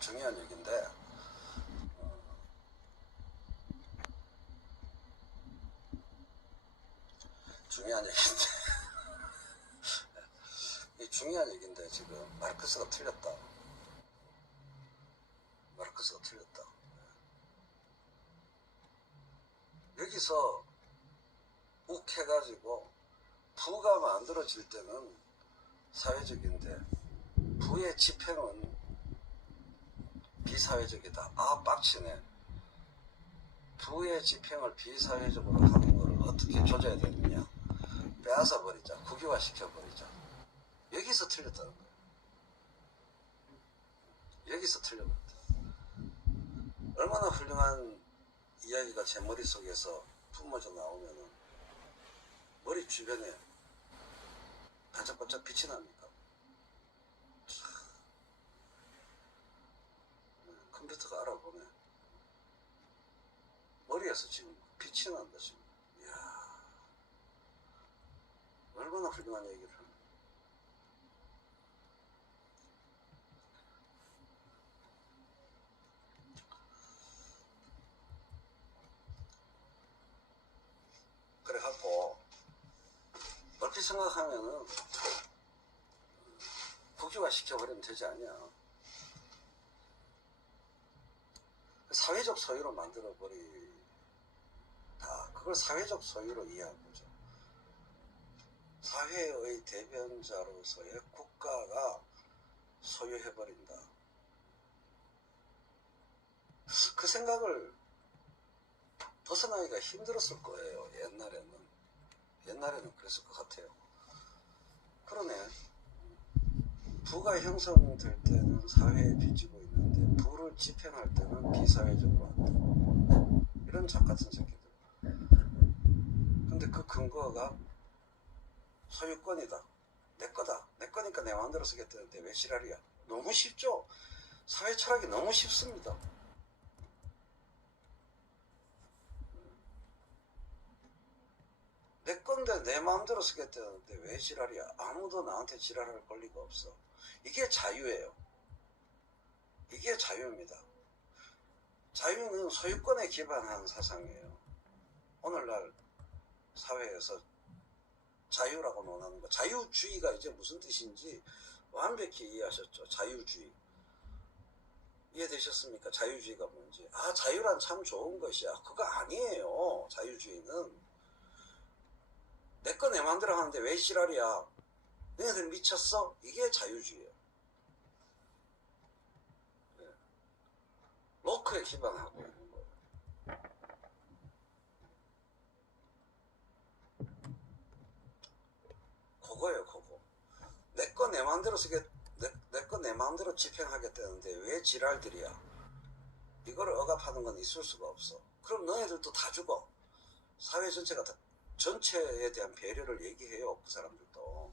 중요한 얘기인데, 중요한 얘기인데, 이 중요한 얘기인데, 지금 마르크스가 틀렸다. 마르크스가 틀렸다. 여기서 욱해가지고 부가 만들어질 때는 사회적인데 부의 집행은 비사회적이다. 아, 빡치네. 부의 집행을 비사회적으로 하는 걸 어떻게 조져야 되느냐. 빼앗아 버리자. 국유화 시켜버리자. 여기서 틀렸다는 거예요. 여기서 틀려버렸다. 얼마나 훌륭한 이야기가 제 머릿속에서 품어져 나오면은 머리 주변에 반짝반짝 빛이 납니까? 컴퓨터가 알아보네. 머리에서 지금 빛이 난다 지금. 이야, 얼마나 훌륭한 얘기를 하는. 그래갖고 얼핏 생각하면은 국유화 시켜버리면 되지 않냐. 사회적 소유로 만들어버리다. 그걸 사회적 소유로 이해한 거죠. 사회의 대변자로서의 국가가 소유해버린다. 그 생각을 벗어나기가 힘들었을 거예요. 옛날에는 그랬을 것 같아요. 그러네. 부가 형성될 때는 사회에 빚지고 있는데 부를 집행할 때는 비사회적으로 한다. 이런 작같은 새끼들. 근데 그 근거가 소유권이다. 내 거다. 내 거니까 내 마음대로 쓰겠다는데 왜 지랄이야. 너무 쉽죠? 사회 철학이 너무 쉽습니다. 내 건데 내 마음대로 쓰겠다는데 왜 지랄이야. 아무도 나한테 지랄할 권리가 없어. 이게 자유예요. 이게 자유입니다. 자유는 소유권에 기반한 사상이에요. 오늘날 사회에서 자유라고 논하는 거. 자유주의가 이제 무슨 뜻인지 완벽히 이해하셨죠? 자유주의. 이해되셨습니까? 자유주의가 뭔지. 아, 자유란 참 좋은 것이야. 그거 아니에요. 자유주의는 내 거 내 마음대로 하는데 왜 지랄이야. 너희들 미쳤어? 이게 자유주의예요. 네. 로크에 기반하고 있는 거예요. 그거예요. 그거. 내 거 내 마음대로 내 거 내 마음대로 집행하겠다는데 왜 지랄들이야. 이거를 억압하는 건 있을 수가 없어. 그럼 너희들도 다 죽어. 사회 전체가 다, 전체에 대한 배려를 얘기해요. 그 사람들도.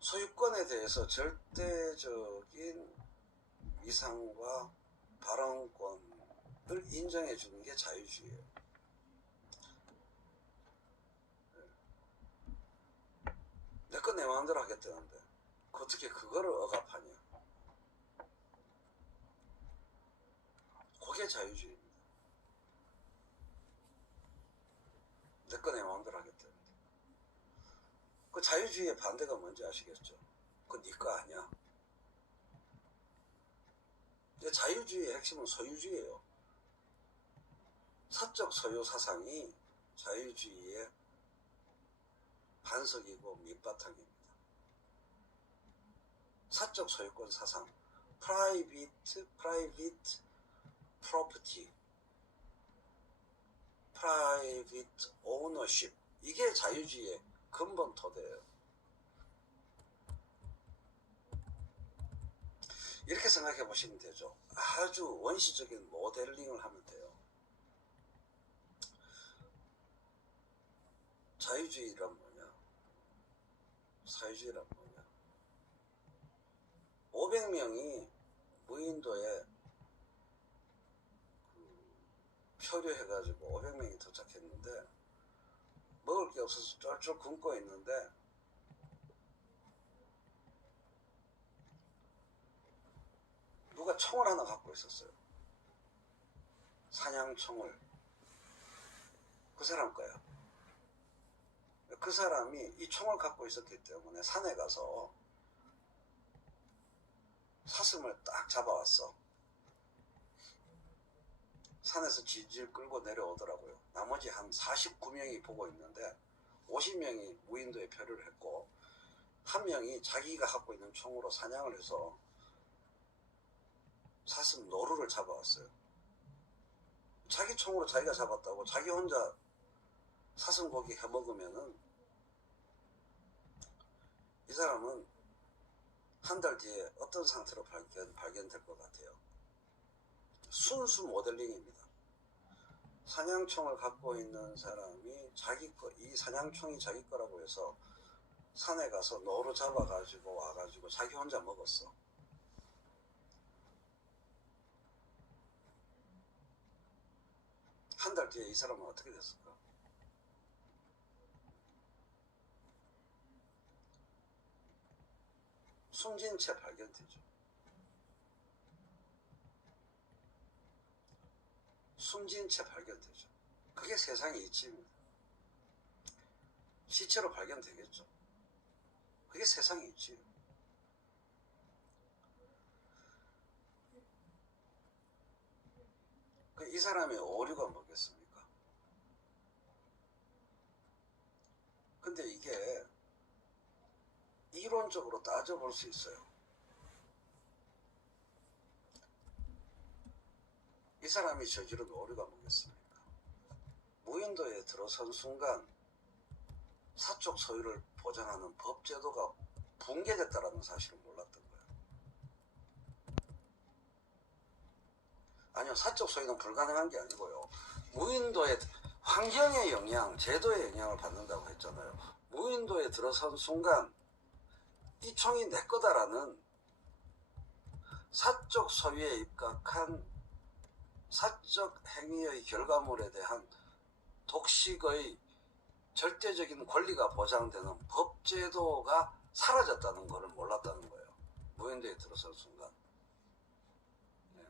소유권에 대해서 절대적인 위상과 발언권을 인정해 주는 게 자유주의예요. 내 건 내 마음대로 하겠다는데 어떻게 그거를 억압하냐. 그게 자유주의입니다. 내 건 내 마음대로 하겠다는데. 그 자유주의의 반대가 뭔지 아시겠죠? 그건 네 거 아니야. 근데 자유주의의 핵심은 소유주의예요. 사적 소유 사상이 자유주의의 반석이고 밑바탕입니다. 사적 소유권 사상, private property, private ownership, 이게 자유주의의 근본 토대예요. 이렇게 생각해 보시면 되죠. 아주 원시적인 모델링을 하면 돼요. 자유주의란 뭐냐? 사회주의란 뭐냐? 500명이 무인도에 표류해가지고 500명이 도착했는데 먹을 게 없어서 쫄쫄 굶고 있는데 누가 총을 하나 갖고 있었어요. 사냥총을. 그 사람 거야. 그 사람이 이 총을 갖고 있었기 때문에 산에 가서 사슴을 딱 잡아왔어. 산에서 질질 끌고 내려오더라고요. 나머지 한 49명이 보고 있는데 50명이 무인도에 표류를 했고, 한 명이 자기가 갖고 있는 총으로 사냥을 해서 사슴 노루를 잡아왔어요. 자기 총으로 자기가 잡았다고 자기 혼자 사슴 고기 해먹으면은 이 사람은 한 달 뒤에 어떤 상태로 발견될 것 같아요. 순수 모델링입니다. 사냥총을 갖고 있는 사람이 자기 거, 이 사냥총이 자기 거라고 해서 산에 가서 노루 잡아가지고 와가지고 자기 혼자 먹었어. 한 달 뒤에 이 사람은 어떻게 됐을까? 숨진 채 발견되죠. 숨진 채 발견되죠. 그게 세상의 이치입니다. 시체로 발견되겠죠. 그게 세상의 이치예요. 이 사람의 오류가 뭐겠습니까? 근데 이게 이론적으로 따져볼 수 있어요. 이 사람이 저지른 오류가 뭐겠습니까? 무인도에 들어선 순간 사적 소유를 보장하는 법제도가 붕괴됐다는 사실을 몰랐던 거예요. 아니요, 사적 소유는 불가능한 게 아니고요. 무인도에 환경의 영향, 제도의 영향을 받는다고 했잖아요. 무인도에 들어선 순간 이 총이 내 거다라는 사적 소유에 입각한 사적 행위의 결과물에 대한 독식의 절대적인 권리가 보장되는 법제도가 사라졌다는 것을 몰랐다는 거예요. 무인도에 들어선 순간. 네.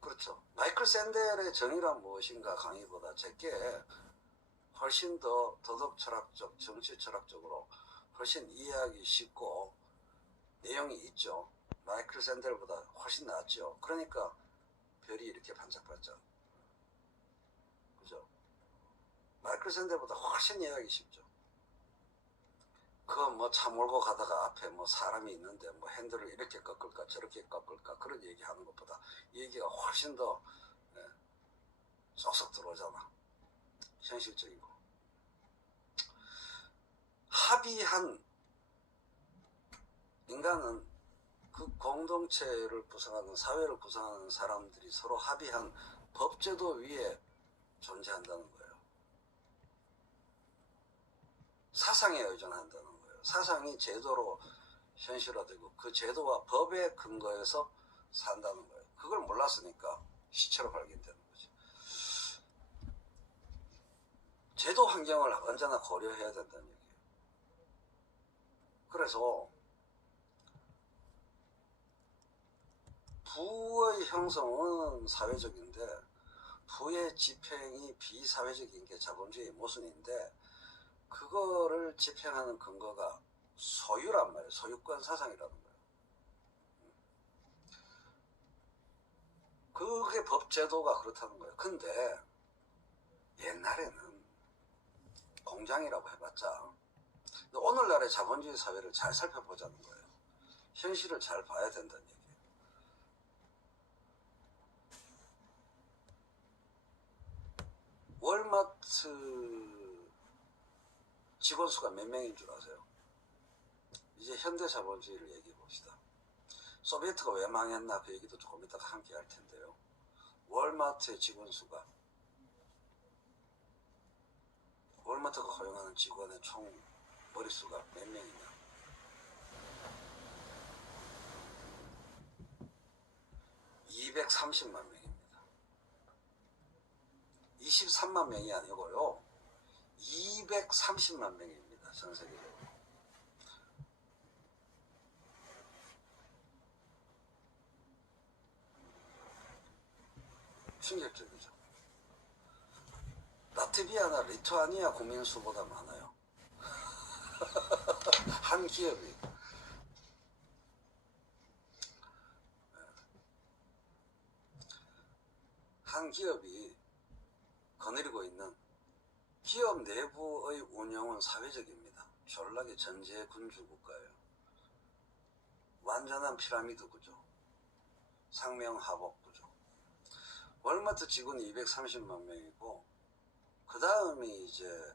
그렇죠. 마이클 샌델의 정의란 무엇인가 강의보다 제게 훨씬 더 도덕 철학적, 정치 철학적으로 훨씬 이해하기 쉽고 내용이 있죠. 마이클 샌델보다 훨씬 낫죠. 그러니까 별이 이렇게 반짝반짝. 그죠? 마이클 샌델보다 훨씬 이해하기 쉽죠. 그 뭐 차 몰고 가다가 앞에 뭐 사람이 있는데 뭐 핸들을 이렇게 꺾을까 저렇게 꺾을까 그런 얘기 하는 것보다 이 얘기가 훨씬 더 쏙쏙 들어오잖아. 현실적이고. 합의한 인간은 그 공동체를 구성하는, 사회를 구성하는 사람들이 서로 합의한 법제도 위에 존재한다는 거예요. 사상에 의존한다는 거예요. 사상이 제도로 현실화되고 그 제도와 법에 근거해서 산다는 거예요. 그걸 몰랐으니까 시체로 발견되는 거죠. 제도 환경을 언제나 고려해야 된다는 얘기예요. 그래서 부의 형성은 사회적인데 부의 집행이 비사회적인 게 자본주의의 모순인데 그거를 집행하는 근거가 소유란 말이에요. 소유권 사상이라는 거예요. 그게 법제도가 그렇다는 거예요. 근데 옛날에는 공장이라고 해봤자 오늘날의 자본주의 사회를 잘 살펴보자는 거예요. 현실을 잘 봐야 된다는 얘기예요. 월마트 직원 수가 몇 명인 줄 아세요? 이제 현대 자본주의를 얘기해 봅시다. 소비에트가 왜 망했나 그 얘기도 조금 이따가 함께 할 텐데요. 월마트의 직원 수가, 월마트가 고용하는 직원의 총 머릿수가 몇 명이냐? 230만 명입니다. 23만 명이 아니고요. 230만 명입니다. 전 세계적으로. 충격적이죠. 라트비아나 리투아니아 국민 수보다 많아요. 한 기업이. 한 기업이 거느리고 있는 기업 내부의 운영은 사회적입니다. 졸라게 전제 군주 국가예요. 완전한 피라미드 구조, 상명하복 구조. 월마트 직원이 230만 명이고 그 다음이 이제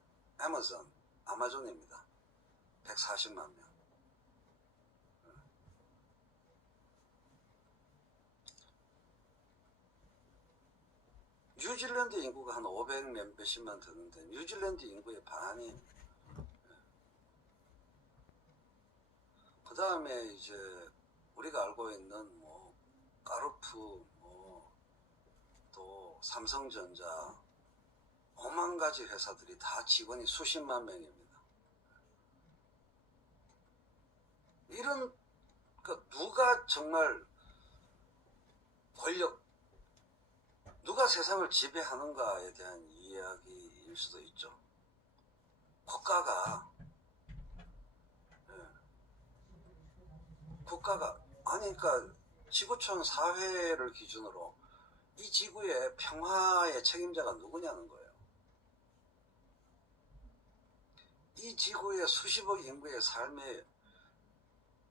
아마존입니다. 140만 명. 뉴질랜드 인구가 한 500 몇십만 되는데 뉴질랜드 인구의 반이. 그 다음에 이제 우리가 알고 있는 뭐 까르푸, 또 삼성전자, 5만 가지 회사들이 다 직원이 수십만 명입니다. 이런, 그러니까 누가 정말 권력, 누가 세상을 지배하는가에 대한 이야기일 수도 있죠. 국가가 아니, 그러니까 지구촌 사회를 기준으로 이 지구의 평화의 책임자가 누구냐는 거예요. 이 지구의 수십억 인구의 삶에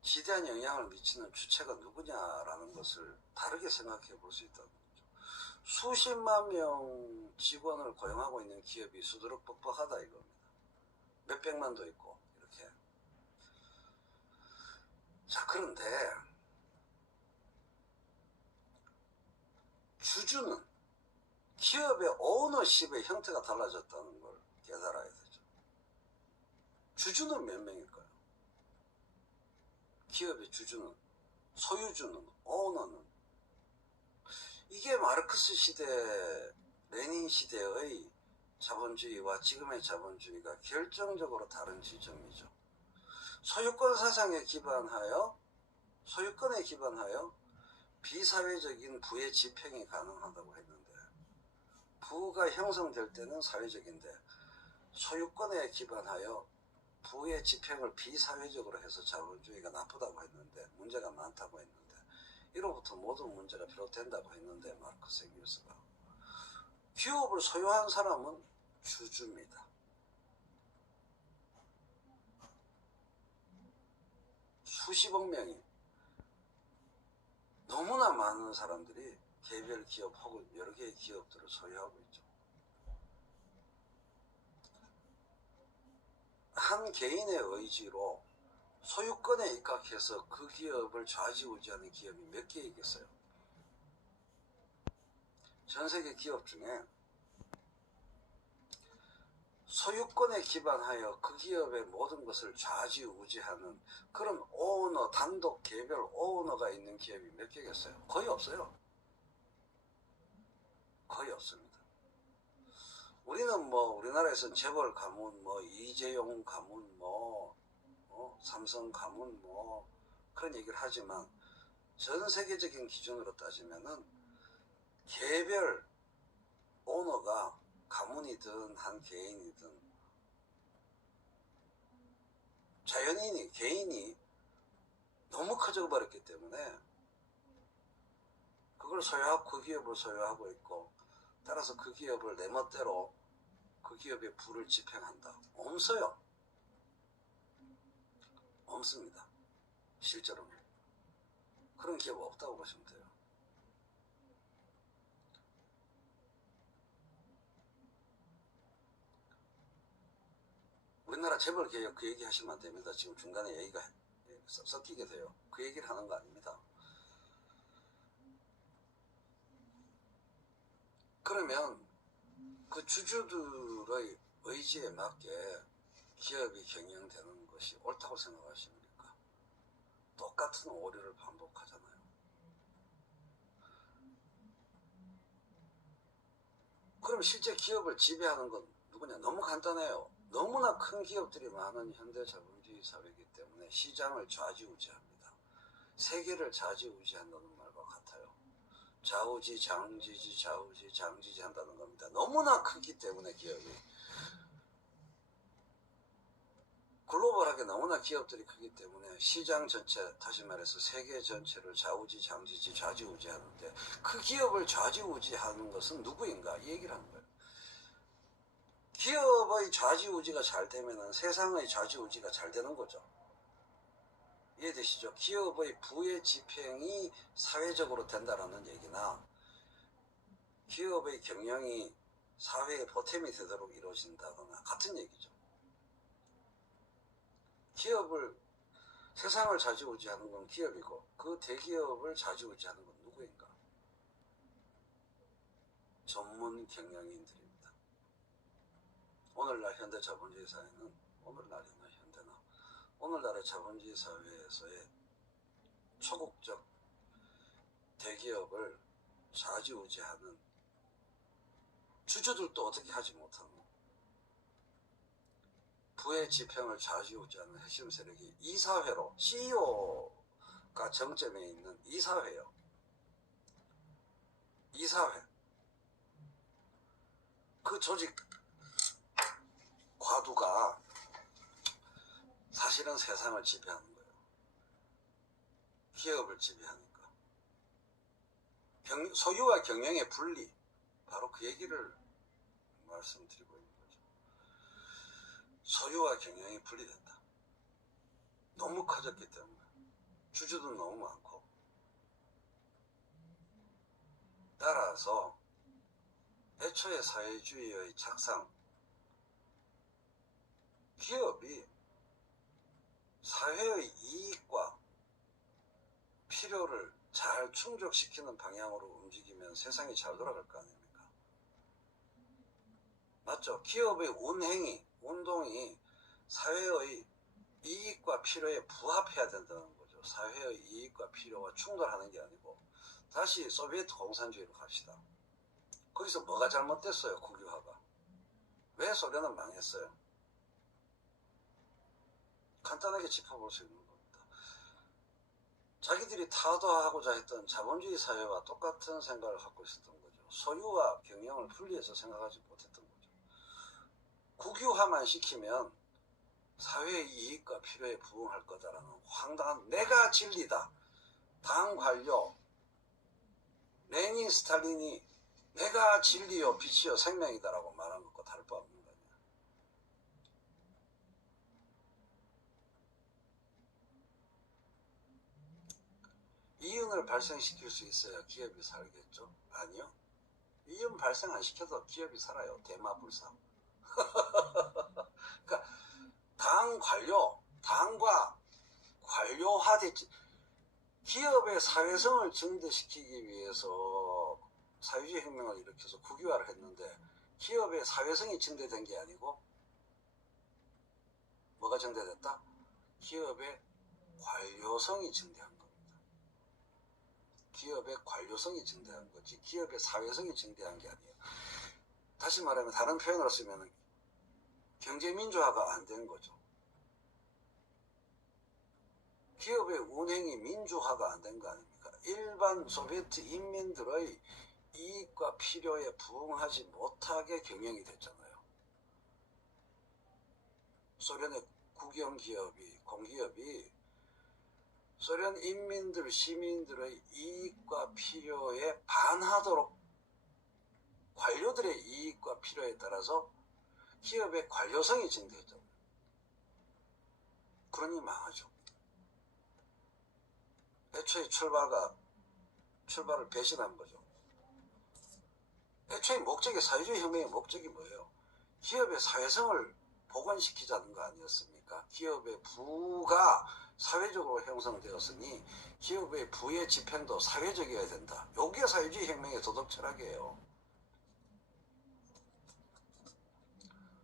지대한 영향을 미치는 주체가 누구냐라는 것을 다르게 생각해 볼 수 있다는 거죠. 수십만 명 직원을 고용하고 있는 기업이 수두룩 뻑뻑하다 이겁니다. 몇백만도 있고 이렇게. 자, 그런데 주주는 기업의 오너십의 형태가 달라졌다는 걸 깨달아야 되죠. 주주는 몇 명일까요? 기업의 주주는, 소유주는, 오너는. 이게 마르크스 시대, 레닌 시대의 자본주의와 지금의 자본주의가 결정적으로 다른 지점이죠. 소유권 사상에 기반하여, 소유권에 기반하여 비사회적인 부의 집행이 가능하다고 했는데, 부가 형성될 때는 사회적인데 소유권에 기반하여 부의 집행을 비사회적으로 해서 자본주의가 나쁘다고 했는데, 문제가 많다고 했는데, 이로부터 모든 문제가 비롯된다고 했는데, 마르크스 앵겔스가 기업을 소유한 사람은 주주입니다. 수십억 명이, 너무나 많은 사람들이 개별 기업 혹은 여러 개의 기업들을 소유하고 있죠. 한 개인의 의지로 소유권에 입각해서 그 기업을 좌지우지하는 기업이 몇 개 있겠어요? 전 세계 기업 중에 소유권에 기반하여 그 기업의 모든 것을 좌지우지하는 그런 오너, 단독 개별 오너가 있는 기업이 몇 개겠어요? 거의 없어요. 거의 없습니다. 우리는 뭐 우리나라에서는 재벌 가문, 뭐 이재용 가문, 삼성 가문, 그런 얘기를 하지만 전 세계적인 기준으로 따지면은 개별 오너가 가문이든 한 개인이든 자연인이, 개인이 너무 커져 버렸기 때문에 그걸 소유하고, 그 기업을 소유하고 있고, 따라서 그 기업을 내 멋대로 그 기업의 부를 집행한다. 없어요. 없습니다. 실제로는. 그런 기업 없다고 보시면 돼요. 우리나라 재벌 개혁 그 얘기 하시면 안 됩니다. 지금 중간에 얘기가 섞이게 돼요. 그 얘기를 하는 거 아닙니다. 그러면 그 주주들의 의지에 맞게 기업이 경영되는 것이 옳다고 생각하십니까? 똑같은 오류를 반복하잖아요. 그럼 실제 기업을 지배하는 건 누구냐? 너무 간단해요. 너무나 큰 기업들이 많은 현대 자본주의 사회이기 때문에 시장을 좌지우지합니다. 세계를 좌지우지한다는 말과 같아요. 좌우지, 장지지, 좌우지, 장지지 한다는 겁니다. 너무나 크기 때문에 기업이. 글로벌하게 너무나 기업들이 크기 때문에 시장 전체, 다시 말해서 세계 전체를 좌우지, 장지지, 좌지우지 하는데 그 기업을 좌지우지 하는 것은 누구인가? 이 얘기를 하는 거예요. 기업의 좌지우지가 잘 되면 세상의 좌지우지가 잘 되는 거죠. 이해되시죠? 기업의 부의 집행이 사회적으로 된다는 얘기나 기업의 경영이 사회의 보탬이 되도록 이루어진다거나 같은 얘기죠. 기업을, 세상을 좌지우지하는 건 기업이고 그 대기업을 좌지우지하는 건 누구인가? 전문 경영인들입니다. 오늘날 현대 자본주의 사회는, 오늘날이나 현대나, 오늘날의 자본주의 사회에서의 초국적 대기업을 좌지우지하는 주주들도 어떻게 하지 못하는 부의 집행을 좌지우지하는 핵심 세력이 이사회로, CEO가 정점에 있는 이사회요. 이사회. 그 조직 과두가 사실은 세상을 지배하는 거예요. 기업을 지배하니까. 소유와 경영의 분리, 바로 그 얘기를 말씀드리고 있는 거죠. 소유와 경영이 분리된다. 너무 커졌기 때문에. 주주도 너무 많고. 따라서 애초에 사회주의의 착상, 기업이 사회의 이익과 필요를 잘 충족시키는 방향으로 움직이면 세상이 잘 돌아갈 거 아닙니까? 맞죠? 기업의 운행이, 운동이 사회의 이익과 필요에 부합해야 된다는 거죠. 사회의 이익과 필요와 충돌하는 게 아니고. 다시 소비에트 공산주의로 갑시다. 거기서 뭐가 잘못됐어요? 국유화가. 왜 소련은 망했어요? 간단하게 짚어볼 수 있는 겁니다. 자기들이 타도하고자 했던 자본주의 사회와 똑같은 생각을 갖고 있었던 거죠. 소유와 경영을 분리해서 생각하지 못했던 거죠. 국유화만 시키면 사회의 이익과 필요에 부응할 거다라는 황당한, 내가 진리다. 당 관료 레닌, 스탈린이 내가 진리요 빛이요 생명이다라고 말한 것과 다를 바 없는 거 아니야. 이윤을 발생시킬 수 있어야 기업이 살겠죠? 아니요. 이윤 발생 안 시켜도 기업이 살아요. 대마불사. 그러니까 당 관료, 당과 관료화됐지. 기업의 사회성을 증대시키기 위해서 사회주의 혁명을 일으켜서 국유화를 했는데 기업의 사회성이 증대된 게 아니고 뭐가 증대됐다? 기업의 관료성이 증대한 겁니다. 기업의 관료성이 증대한 거지 기업의 사회성이 증대한 게 아니에요. 다시 말하면 다른 표현으로 쓰면 경제민주화가 안 된 거죠. 기업의 운행이 민주화가 안 된 거 아닙니까? 일반 소비에트 인민들의 이익과 필요에 부응하지 못하게 경영이 됐잖아요. 소련의 국영기업이, 공기업이 소련 인민들, 시민들의 이익과 필요에 반하도록 관료들의 이익과 필요에 따라서 기업의 관료성이 증대했잖아요. 그러니 망하죠. 애초에 출발을 배신한 거죠. 애초에 목적이, 사회주의 혁명의 목적이 뭐예요? 기업의 사회성을 복원시키자는 거 아니었습니까? 기업의 부가 사회적으로 형성되었으니 기업의 부의 집행도 사회적이어야 된다. 이게 사회주의 혁명의 도덕 철학이에요.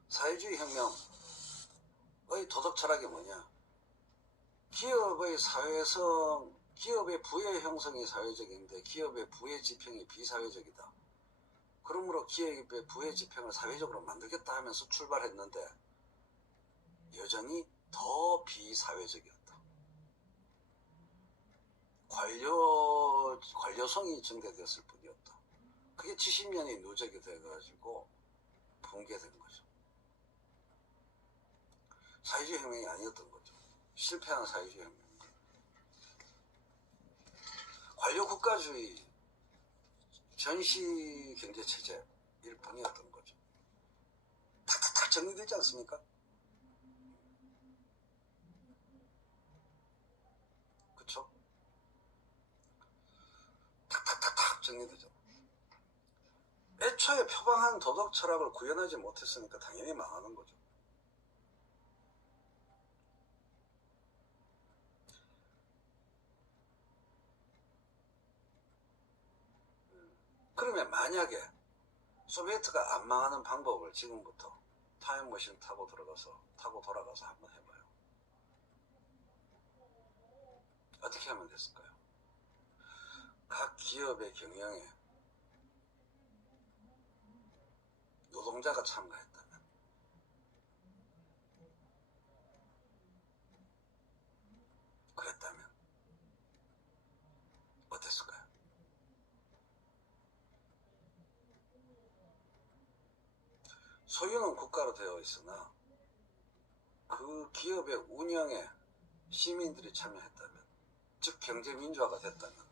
사회주의 혁명의 도덕 철학이 뭐냐? 기업의 사회성, 기업의 부의 형성이 사회적인데 기업의 부의 집행이 비사회적이다. 그러므로 기업의 부의 집행을 사회적으로 만들겠다 하면서 출발했는데 여전히 더 비사회적이었다. 관료성이 증대됐을 뿐이었다. 그게 70년이 누적이 돼가지고 붕괴된 거죠. 사회주의 혁명이 아니었던 거죠. 실패한 사회주의 혁명. 관료국가주의 전시 경제체제일 뿐이었던 거죠. 탁탁탁 정리되지 않습니까? 그쵸? 탁탁탁탁 정리되죠. 애초에 표방한 도덕 철학을 구현하지 못했으니까 당연히 망하는 거죠. 그러면 만약에 소비에트가 안 망하는 방법을 지금부터 타임머신 타고 돌아가서 한번 해봐요. 어떻게 하면 됐을까요? 각 기업의 경영에 노동자가 참가했다면, 그랬다면 어땠을까요? 소유는 국가로 되어 있으나 그 기업의 운영에 시민들이 참여했다면, 즉 경제민주화가 됐다면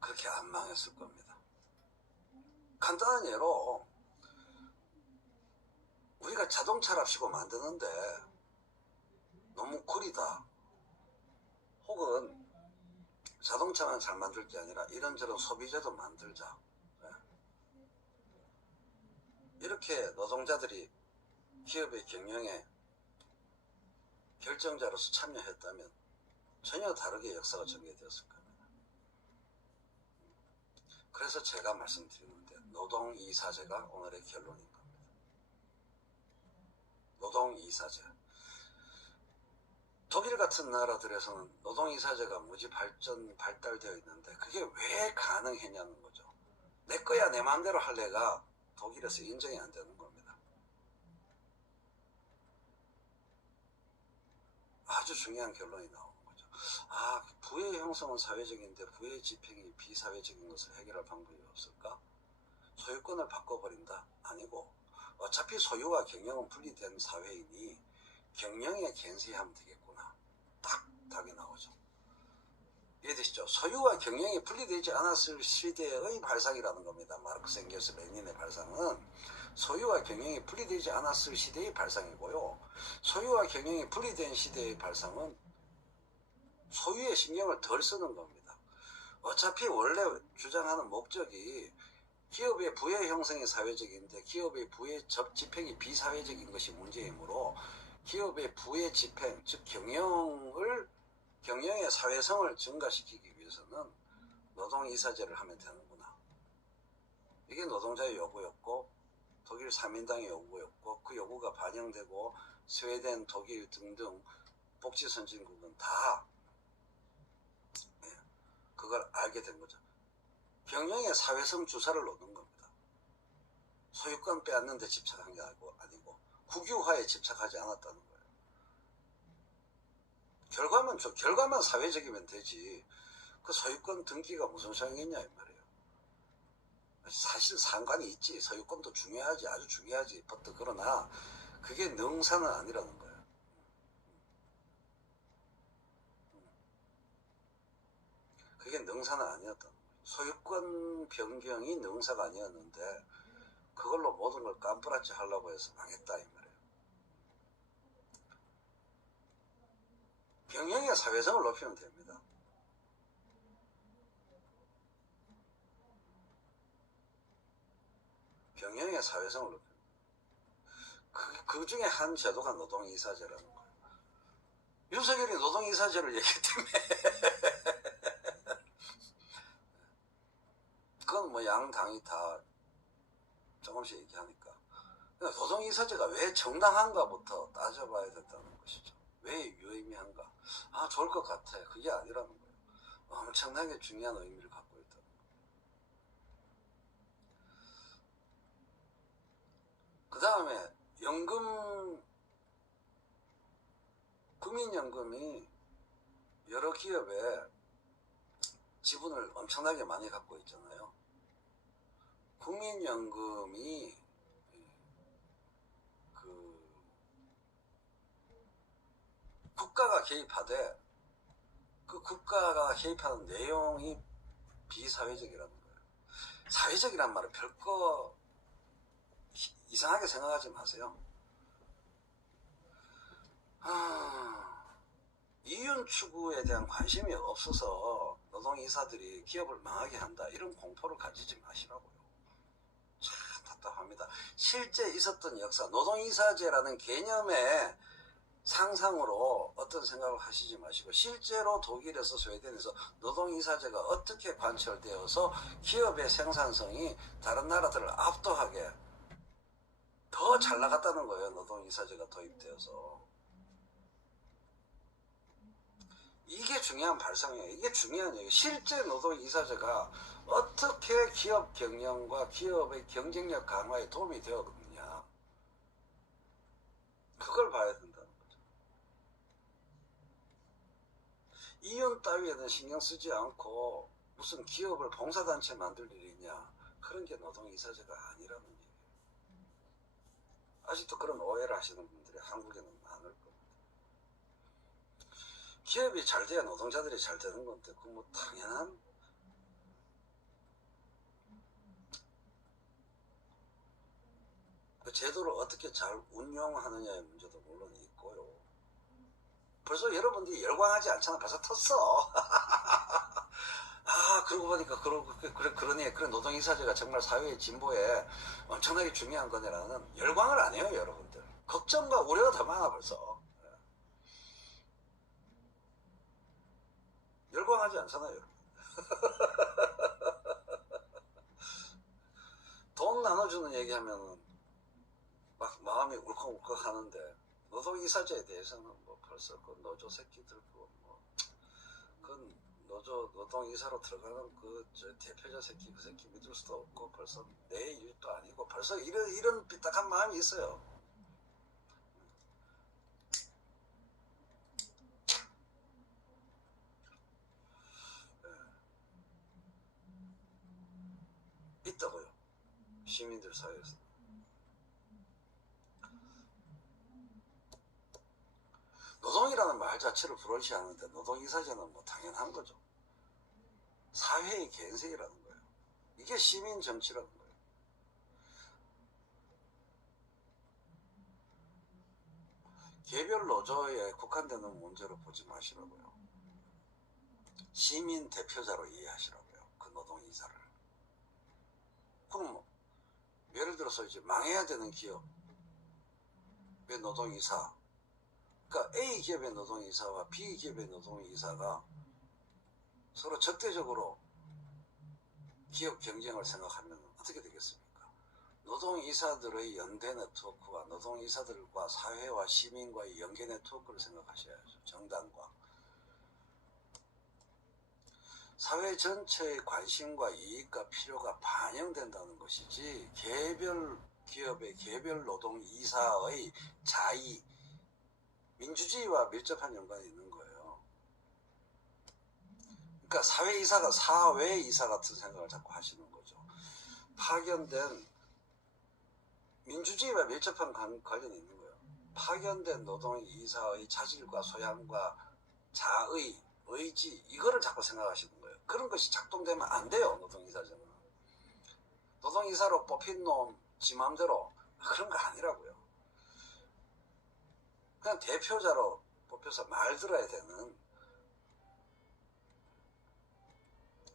그렇게 안 망했을 겁니다. 간단한 예로 우리가 자동차랍시고 만드는데 너무 구리다, 혹은 자동차만 잘 만들 게 아니라 이런저런 소비재도 만들자, 이렇게 노동자들이 기업의 경영에 결정자로서 참여했다면 전혀 다르게 역사가 전개되었을 겁니다. 그래서 제가 말씀드리는데 노동이사제가 오늘의 결론인 겁니다. 노동이사제. 독일 같은 나라들에서는 노동이사제가 무지 발달되어 있는데 그게 왜 가능했냐는 거죠. 내 거야 내 마음대로 할래가 독일에서 인정이 안 되는 겁니다. 아주 중요한 결론이 나오는 거죠. 아, 부의 형성은 사회적인데 부의 집행이 비사회적인 것을 해결할 방법이 없을까? 소유권을 바꿔버린다? 아니고 어차피 소유와 경영은 분리된 사회이니 경영에 겐세하면 되겠구나. 딱 답이 나오죠. 이해되시죠? 소유와 경영이 분리되지 않았을 시대의 발상이라는 겁니다. 마르크스, 엥겔스, 레닌의 발상은 소유와 경영이 분리되지 않았을 시대의 발상이고요. 소유와 경영이 분리된 시대의 발상은 소유에 신경을 덜 쓰는 겁니다. 어차피 원래 주장하는 목적이 기업의 부의 형성이 사회적인데 기업의 부의 집행이 비사회적인 것이 문제이므로 기업의 부의 집행, 즉 경영의 사회성을 증가시키기 위해서는 노동이사제를 하면 되는구나. 이게 노동자의 요구였고 독일 3인당의 요구였고 그 요구가 반영되고 스웨덴, 독일 등등 복지선진국은 다 그걸 알게 된 거죠. 경영의 사회성 주사를 놓는 겁니다. 소유권 빼앗는 데 집착한 게 아니고 국유화에 집착하지 않았다는 거예요. 결과만 사회적이면 되지 그 소유권 등기가 무슨 소용이 있냐 이 말이에요. 사실 상관이 있지. 소유권도 중요하지, 아주 중요하지. 그러나 그게 능사는 아니라는 거예요. 그게 능사는 아니었던 거예요. 소유권 변경이 능사가 아니었는데 그걸로 모든 걸 깜뿌라치 하려고 해서 망했다 이 말이에요. 경영의 사회성을 높이면 됩니다. 경영의 사회성을 높이면 그 중에 한 제도가 노동이사제라는 거예요. 윤석열이 노동이사제를 얘기했다며. 그건 뭐 양당이 다 조금씩 얘기하니까. 노동이사제가 왜 정당한가부터 따져봐야 된다는 것이죠. 왜 유의미한가? 아, 좋을 것 같아. 그게 아니라는 거예요. 엄청나게 중요한 의미를 갖고 있다는 거예요. 그 다음에 국민연금이 여러 기업에 지분을 엄청나게 많이 갖고 있잖아요. 국민연금이 그 국가가 개입하되 그 국가가 개입하는 내용이 비사회적이라는 거예요. 사회적이란 말은 별거 이상하게 생각하지 마세요. 이윤 추구에 대한 관심이 없어서 노동이사들이 기업을 망하게 한다, 이런 공포를 가지지 마시라고요. 참 답답합니다. 실제 있었던 역사, 노동이사제라는 개념의 상상으로 어떤 생각을 하시지 마시고, 실제로 독일에서 스웨덴에서 노동이사제가 어떻게 관철되어서 기업의 생산성이 다른 나라들을 압도하게 더 잘 나갔다는 거예요. 노동이사제가 도입되어서. 이게 중요한 발상이에요. 이게 중요한 얘기예요. 실제 노동이사제가 어떻게 기업 경영과 기업의 경쟁력 강화에 도움이 되었느냐, 그걸 봐야 된다는 거죠. 이윤 따위에는 신경 쓰지 않고 무슨 기업을 봉사단체 만들 일이 있냐, 그런 게 노동이사제가 아니라는 얘기예요. 아직도 그런 오해를 하시는 분들이 한국에는 많을 겁니다. 기업이 잘 돼야 노동자들이 잘 되는 건데, 그 뭐 당연한, 그 제도를 어떻게 잘 운용하느냐의 문제도 물론 있고요. 벌써 여러분들이 열광하지 않잖아. 벌써 텄어. 아, 그러고 보니까 그러네. 그래, 노동이사제가 정말 사회의 진보에 엄청나게 중요한 거네라는 열광을 안 해요, 여러분들. 걱정과 우려가 더 많아 벌써. 열광하지 않잖아요. 돈 나눠주는 얘기하면은 막 마음이 울컥울컥 하는데, 노동이사제에 대해서는 뭐 벌써 그 노조 새끼들 그 노동이사로 들어가는 그 대표자 새끼, 그 새끼 믿을 수도 없고, 벌써 내 일도 아니고, 벌써 이런 삐딱한 마음이 있어요. 있다고요. 시민들 사이에서. 노동이라는 말 자체를 불월시하는데 노동이사제는 뭐 당연한 거죠. 사회의 개인색이라는 거예요. 이게 시민 정치라는 거예요. 개별 노조에 국한되는 문제로 보지 마시라고요. 시민 대표자로 이해하시라고요. 그 노동이사를. 그럼 뭐 예를 들어서 이제 망해야 되는 기업의 노동이사, 그러니까 A 기업의 노동이사와 B 기업의 노동이사가 서로 적대적으로 기업 경쟁을 생각하면 어떻게 되겠습니까? 노동이사들의 연대 네트워크와 노동이사들과 사회와 시민과의 연계 네트워크를 생각하셔야죠. 정당과 사회 전체의 관심과 이익과 필요가 반영된다는 것이지, 개별 기업의 개별 노동이사의 자의, 민주주의와 밀접한 연관이 있는 거예요. 그러니까 사회이사가 사회이사 같은 생각을 자꾸 하시는 거죠. 파견된, 민주주의와 밀접한 관련이 있는 거예요. 파견된 노동이사의 자질과 소양과 자의, 의지, 이거를 자꾸 생각하시는 거예요. 그런 것이 작동되면 안 돼요. 노동이사제는. 노동이사로 뽑힌 놈 지 맘대로, 그런 거 아니라고요. 그냥 대표자로 뽑혀서 말 들어야 되는.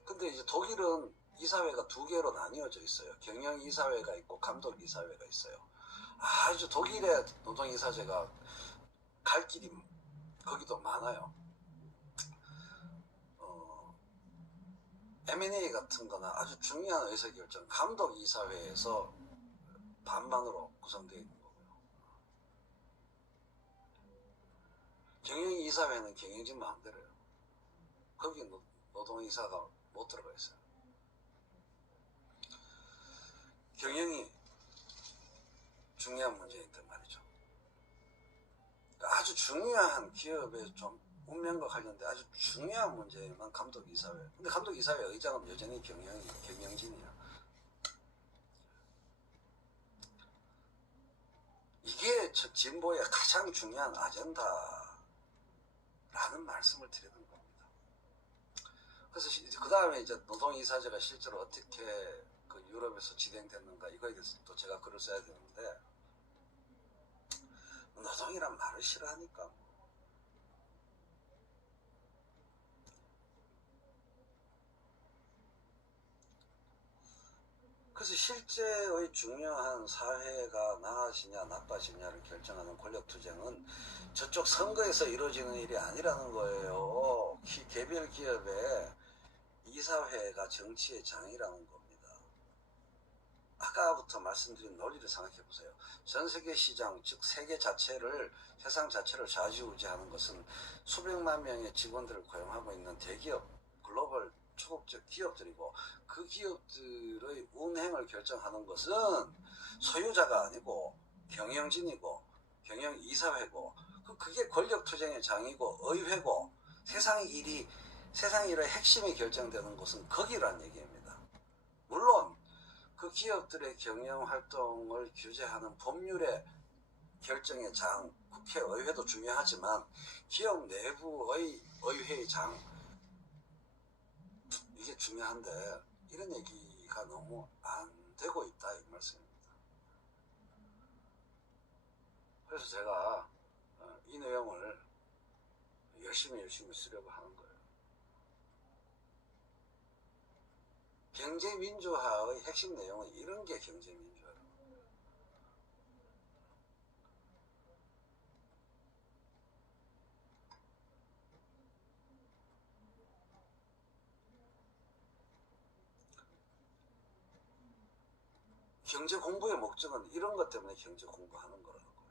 근데 이제 독일은 이사회가 두 개로 나뉘어져 있어요. 경영이사회가 있고 감독이사회가 있어요. 아주 독일의 노동이사제가 갈 길이 거기도 많아요. M&A 같은 거나 아주 중요한 의사결정, 감독이사회에서 반반으로 구성되어 있는 거고요. 경영이사회는 경영진 마음대로요. 거기 노동이사가 못 들어가 있어요. 경영이 중요한 문제인데 말이죠. 아주 중요한 기업에 좀 운명과 관련된 아주 중요한 문제만 감독이사회. 근데 감독이사회 의장은 여전히 경영진이야. 이게 진보의 가장 중요한 아젠다라는 말씀을 드리는 겁니다. 그래서 그 다음에 이제 노동이사제가 실제로 어떻게 그 유럽에서 진행됐는가 이거에 대해서 또 제가 글을 써야 되는데, 노동이란 말을 싫어하니까. 그래서 실제의 중요한 사회가 나아지냐 나빠지냐를 결정하는 권력투쟁은 저쪽 선거에서 이루어지는 일이 아니라는 거예요. 개별 기업의 이사회가 정치의 장이라는 겁니다. 아까부터 말씀드린 논리를 생각해 보세요. 전 세계 시장, 즉 세계 자체를, 세상 자체를 좌지우지하는 것은 수백만 명의 직원들을 고용하고 있는 대기업, 글로벌 초급적 기업들이고, 그 기업들의 운행을 결정하는 것은 소유자가 아니고 경영진이고 경영이사회고, 그게 권력투쟁의 장이고 의회고, 세상 일의 핵심이 결정되는 것은 거기란 얘기입니다. 물론 그 기업들의 경영활동을 규제하는 법률의 결정의 장, 국회, 의회도 중요하지만 기업 내부의 의회의 장, 이게 중요한데 이런 얘기가 너무 안 되고 있다, 이 말씀입니다. 그래서 제가 이 내용을 열심히 쓰려고 하는 거예요. 경제민주화의 핵심 내용은 이런 게 경제민주화예요. 경제 공부의 목적은 이런 것 때문에 경제 공부하는 거라는 거예요.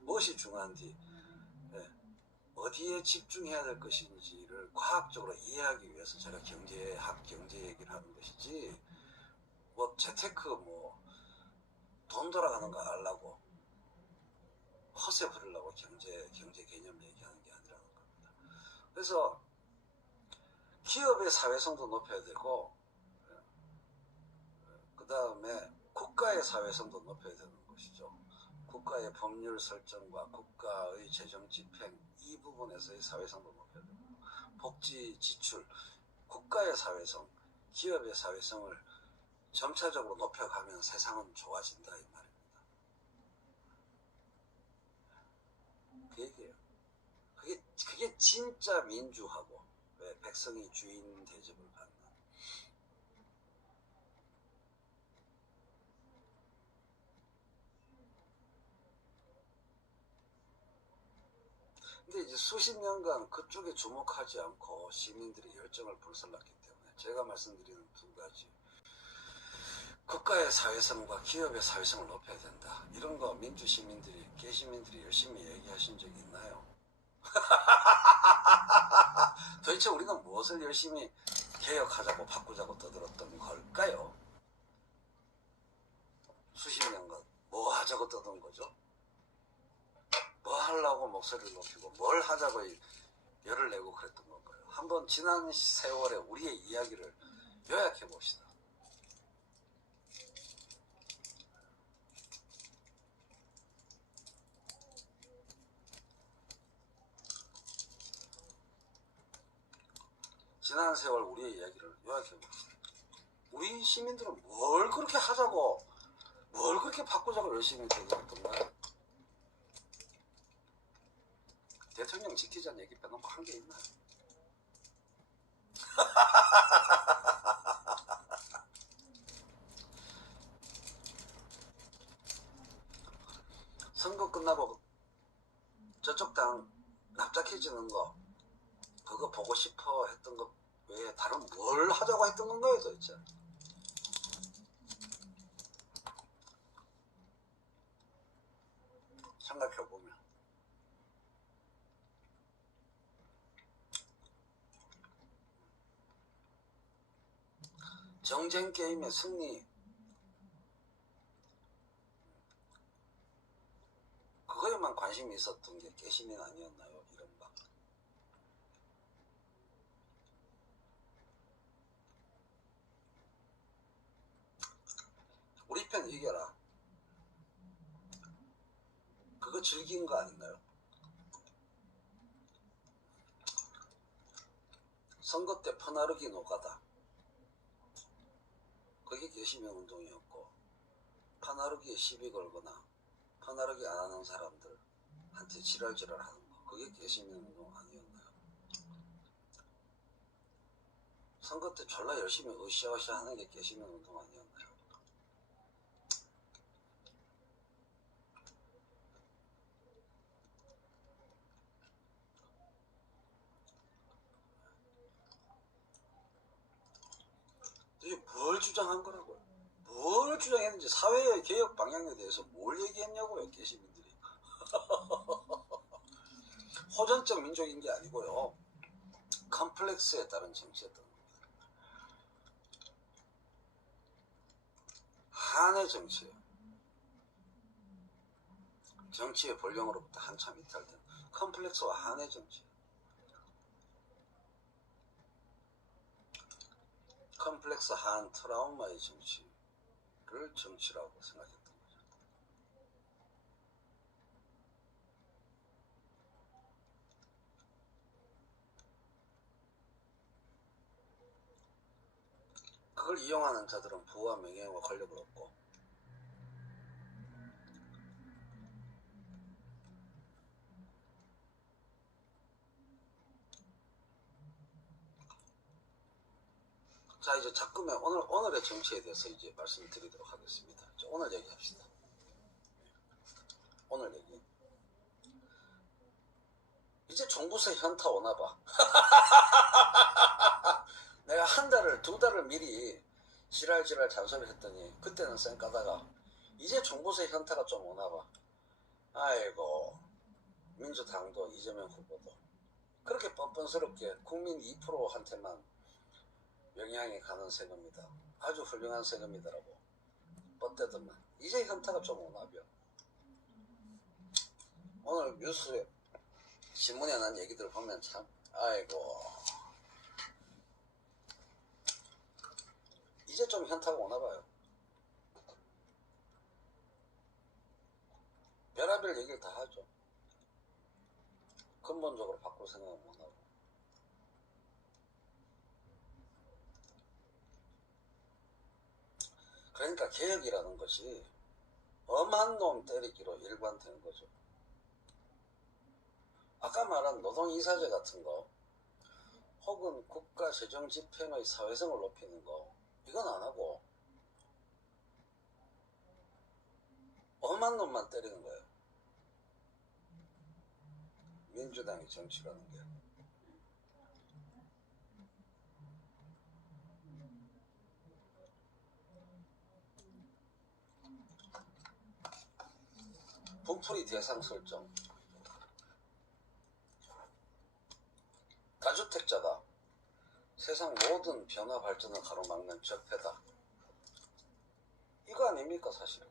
무엇이 중요한지, 어디에 집중해야 될 것인지를 과학적으로 이해하기 위해서 제가 경제학, 경제 얘기를 하는 것이지, 뭐 재테크, 뭐 돈 돌아가는 거 알라고 허세 부리려고 경제 개념 얘기하는 게 아니라는 겁니다. 그래서 기업의 사회성도 높여야 되고, 그 다음에 국가의 사회성도 높여야 되는 것이죠. 국가의 법률 설정과 국가의 재정 집행, 이 부분에서의 사회성도 높여야 되고, 복지 지출, 국가의 사회성, 기업의 사회성을 점차적으로 높여가면 세상은 좋아진다, 이 말입니다. 그 얘기예요. 그게 진짜 민주하고, 왜 백성이 주인 대접을 받는. 근데 이제 수십 년간 그쪽에 주목하지 않고 시민들이 열정을 불살랐기 때문에 제가 말씀드리는 두 가지, 국가의 사회성과 기업의 사회성을 높여야 된다, 이런 거 민주시민들이, 개시민들이 열심히 얘기하신 적이 있나요? 도대체 우리는 무엇을 열심히 개혁하자고 바꾸자고 떠들었던 걸까요? 수십 년간 뭐 하자고 떠든 거죠? 뭐 하려고 목소리를 높이고 뭘 하자고 열을 내고 그랬던 건가요? 한번 지난 세월에 우리의 이야기를 요약해 봅시다. 지난 세월 우리의 이야기를 요약해 봅시다. 우리 시민들은 뭘 그렇게 하자고, 뭘 그렇게 바꾸자고 열심히 대들었던가요? 대통령 지키자는 얘기 빼놓고 한 게 있나요? 선거 끝나고 저쪽 당 납작해지는 거, 그거 보고 싶어 했던 것 외에 다른 뭘 하자고 했던 건가요, 도대체? 생각해보면 정쟁 게임의 승리, 그거에만 관심이 관심이 있었던 게 깨시민 아니었나요? 이른바. 우리 편 이겨라. 그거 즐긴 거 아닌가요? 선거 때 퍼나르기 노가다. 그게 개시민 운동이었고, 퍼나르기에 시비 걸거나 퍼나르기 안 하는 사람들한테 지랄지랄 하는 거, 그게 개시민 운동 아니었나요? 선거 때 졸라 열심히 으쌰으쌰 하는 게 개시민 운동 아니었나요? 도대체 뭘 주장한 거라고요? 뭘 주장했는지, 사회의 개혁 방향에 대해서 뭘 얘기했냐고요, 개시민들이. 호전적 민족인 게 아니고요, 컴플렉스에 따른 정치였던 겁니다. 한의 정치예요. 정치의 본령으로부터 한참 이탈된 컴플렉스와 한의 정치. 컴플렉스 한 트라우마의 정치를 정치라고 생각했던 거죠. 그걸 이용하는 자들은 부와 명예와 권력을 얻고, 자, 이제 자꾸만 오늘의 정치에 대해서 이제 말씀드리도록 하겠습니다. 오늘 얘기합시다. 오늘 얘기. 이제 종부세 현타 오나봐. 내가 한 달을, 두 달을 미리 지랄지랄 잔소리 했더니, 그때는 쌩 까다가, 이제 종부세 현타가 좀 오나봐. 아이고, 민주당도 이재명 후보도 그렇게 뻔뻔스럽게 국민 2%한테만 영향이 가는 세금이다, 아주 훌륭한 세금이다라고 뻗대더만 이제 현타가 좀 오나벼. 오늘 뉴스에 신문에 난 얘기들 보면 참, 아이고, 이제 좀 현타가 오나봐요. 별의별 얘기를 다 하죠. 근본적으로 바꿀 생각은 못하고. 그러니까 개혁이라는 것이 엄한 놈 때리기로 일관된 거죠. 아까 말한 노동이사제 같은 거, 혹은 국가재정집행의 사회성을 높이는 거, 이건 안 하고 엄한 놈만 때리는 거예요. 민주당의 정치라는 게. 분풀이 대상 설정. 다주택자가 세상 모든 변화 발전을 가로막는 적폐다, 이거 아닙니까 사실은.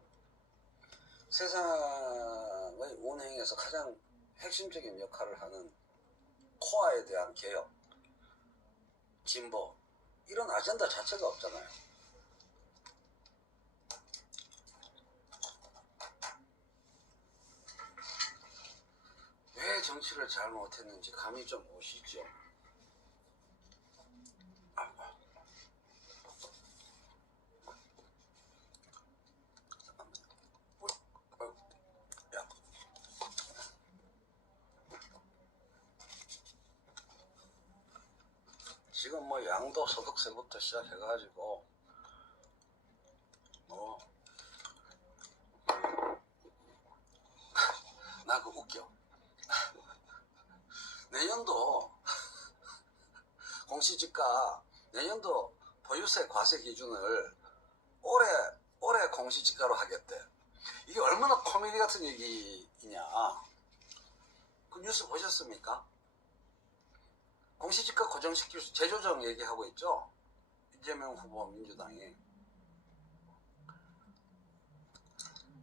세상의 운행에서 가장 핵심적인 역할을 하는 코어에 대한 개혁, 진보, 이런 아젠다 자체가 없잖아요. 왜 정치를 잘못했는지 감이 좀 오시죠? 지금 뭐 양도소득세부터 시작해가지고 나 그거 웃겨. 내년도 공시지가, 내년도 보유세 과세 기준을 올해 공시지가로 하겠대. 이게 얼마나 코미디 같은 얘기냐. 그 뉴스 보셨습니까? 공시지가 고정시킬 수, 재조정 얘기하고 있죠, 이재명 후보 민주당이.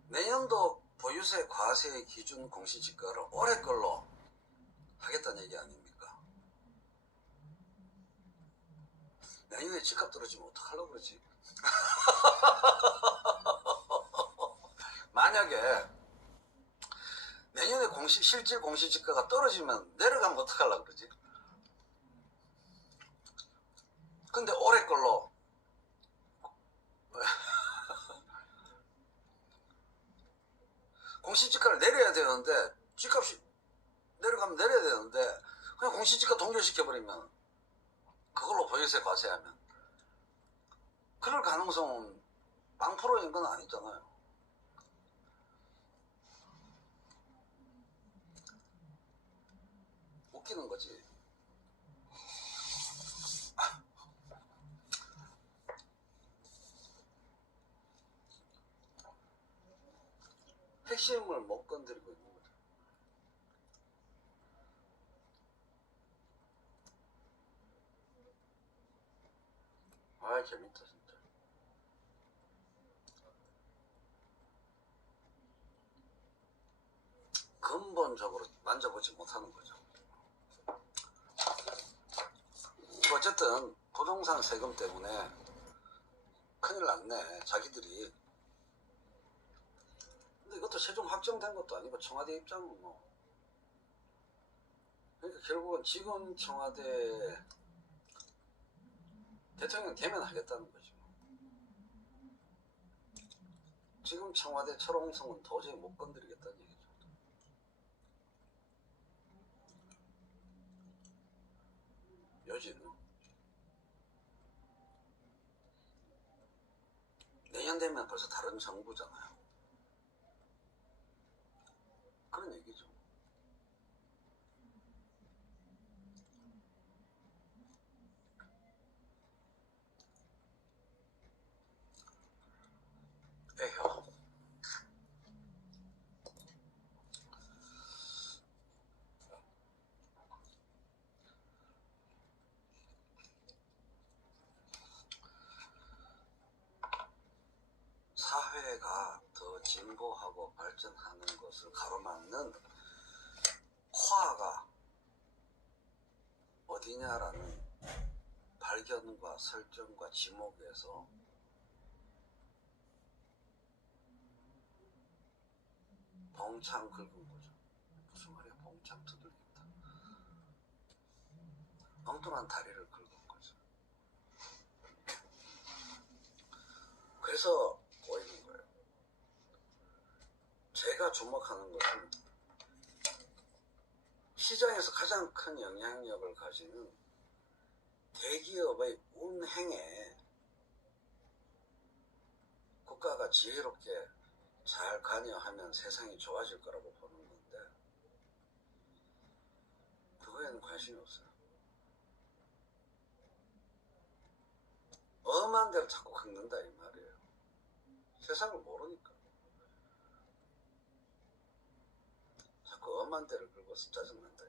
내년도 보유세 과세 기준 공시지가를 올해 걸로 하겠다는 얘기 아닙니까? 내년에 집값 떨어지면 어떡하려고 그러지? 만약에 내년에 실질 공시지가가 떨어지면 내려가면 어떡하려고 그러지? 근데 올해 걸로 공시지가를 내려야 되는데 집값이 내려가면 내려야 되는데 그냥 공시지가 동결시켜버리면 그걸로 보유세 과세하면 그럴 가능성은 0%인 건 아니잖아요. 웃기는 거지. 핵심을 못 건드리고 있는 거죠. 아, 재밌다 진짜. 근본적으로 만져보지 못하는 거죠. 어쨌든 부동산 세금 때문에 큰일 났네 자기들이. 근데 이것도 최종 확정된 것도 아니고 청와대 입장은 뭐, 그러니까 결국은 지금 청와대 대통령 되면 하겠다는 거죠. 지금 청와대 철옹성은 도저히 못 건드리겠다는 얘기죠. 요지는 내년 되면 벌써 다른 정부잖아요. 그런 얘기죠. 에휴. 사회가 더 진보하고 발전하는 것을 가로막는 코아가 어디냐라는 발견과 설정과 지목에서 봉창 긁은 거죠. 무슨 말이야, 봉창 두들긴다. 엉뚱한 다리를 긁은 거죠. 그래서 보이는 거예요. 제가 주목하는 것은 시장에서 가장 큰 영향력을 가지는 대기업의 운행에 국가가 지혜롭게 잘 관여하면 세상이 좋아질 거라고 보는 건데 그거에는 관심이 없어요. 엄한 대로 자꾸 긁는다 이 말이에요. 세상을 모르니까 자꾸 엄한 대로 긁어서 짜증난다.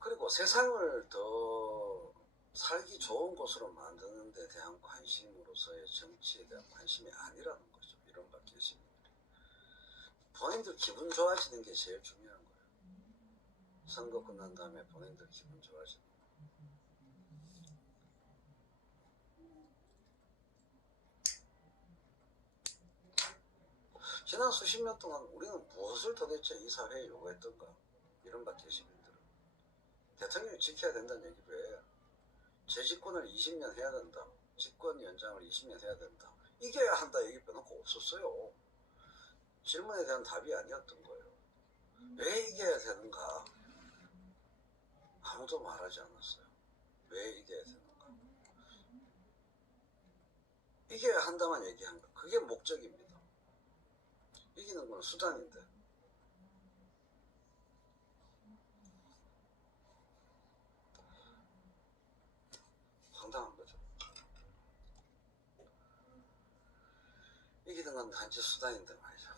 그리고 세상을 더 살기 좋은 곳으로 만드는 데 대한 관심으로서의 정치에 대한 관심이 아니라는 거죠. 이른바 개신들이. 본인들 기분 좋아지는 게 제일 중요한 거예요. 선거 끝난 다음에 본인들 기분 좋아지는 거. 지난 수십 년 동안 우리는 무엇을 도대체 이 사회에 요구했던가? 이른바 개신들은. 대통령이 지켜야 된다는 얘기를 해. 재집권을 20년 해야 된다. 집권 연장을 20년 해야 된다. 이겨야 한다 얘기 빼놓고 없었어요. 질문에 대한 답이 아니었던 거예요. 왜 이겨야 되는가? 아무도 말하지 않았어요. 왜 이겨야 되는가? 이겨야 한다만 얘기한 거. 그게 목적입니다. 이기는 건 수단인데. 황당한 거죠. 이기는 건 단지 수단인데 말이죠.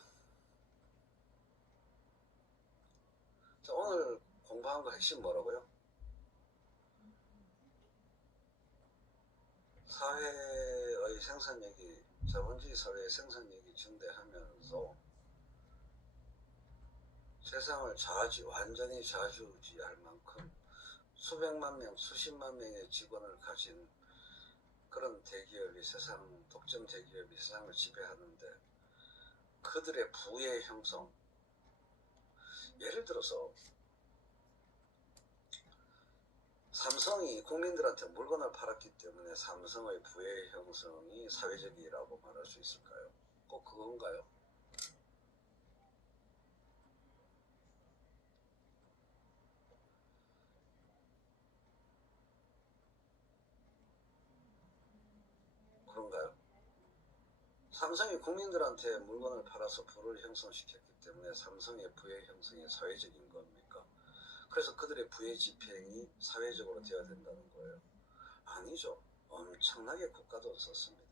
자, 오늘 공부한 거 핵심 뭐라고요? 사회의 생산력이 자본주의 사회의 생산력이 증대하면서 세상을 완전히 좌지우지할 만큼 수백만 명, 수십만 명의 직원을 가진 그런 대기업이 독점 대기업이 세상을 지배하는데 그들의 부의 형성, 예를 들어서 삼성이 국민들한테 물건을 팔았기 때문에 삼성의 부의 형성이 사회적이라고 말할 수 있을까요? 꼭 그건가요? 그런가요? 삼성이 국민들한테 물건을 팔아서 부를 형성시켰기 때문에 삼성의 부의 형성이 사회적인 겁니까? 그래서 그들의 부의 집행이 사회적으로 되어야 된다는 거예요. 아니죠. 엄청나게 국가돈 썼습니다.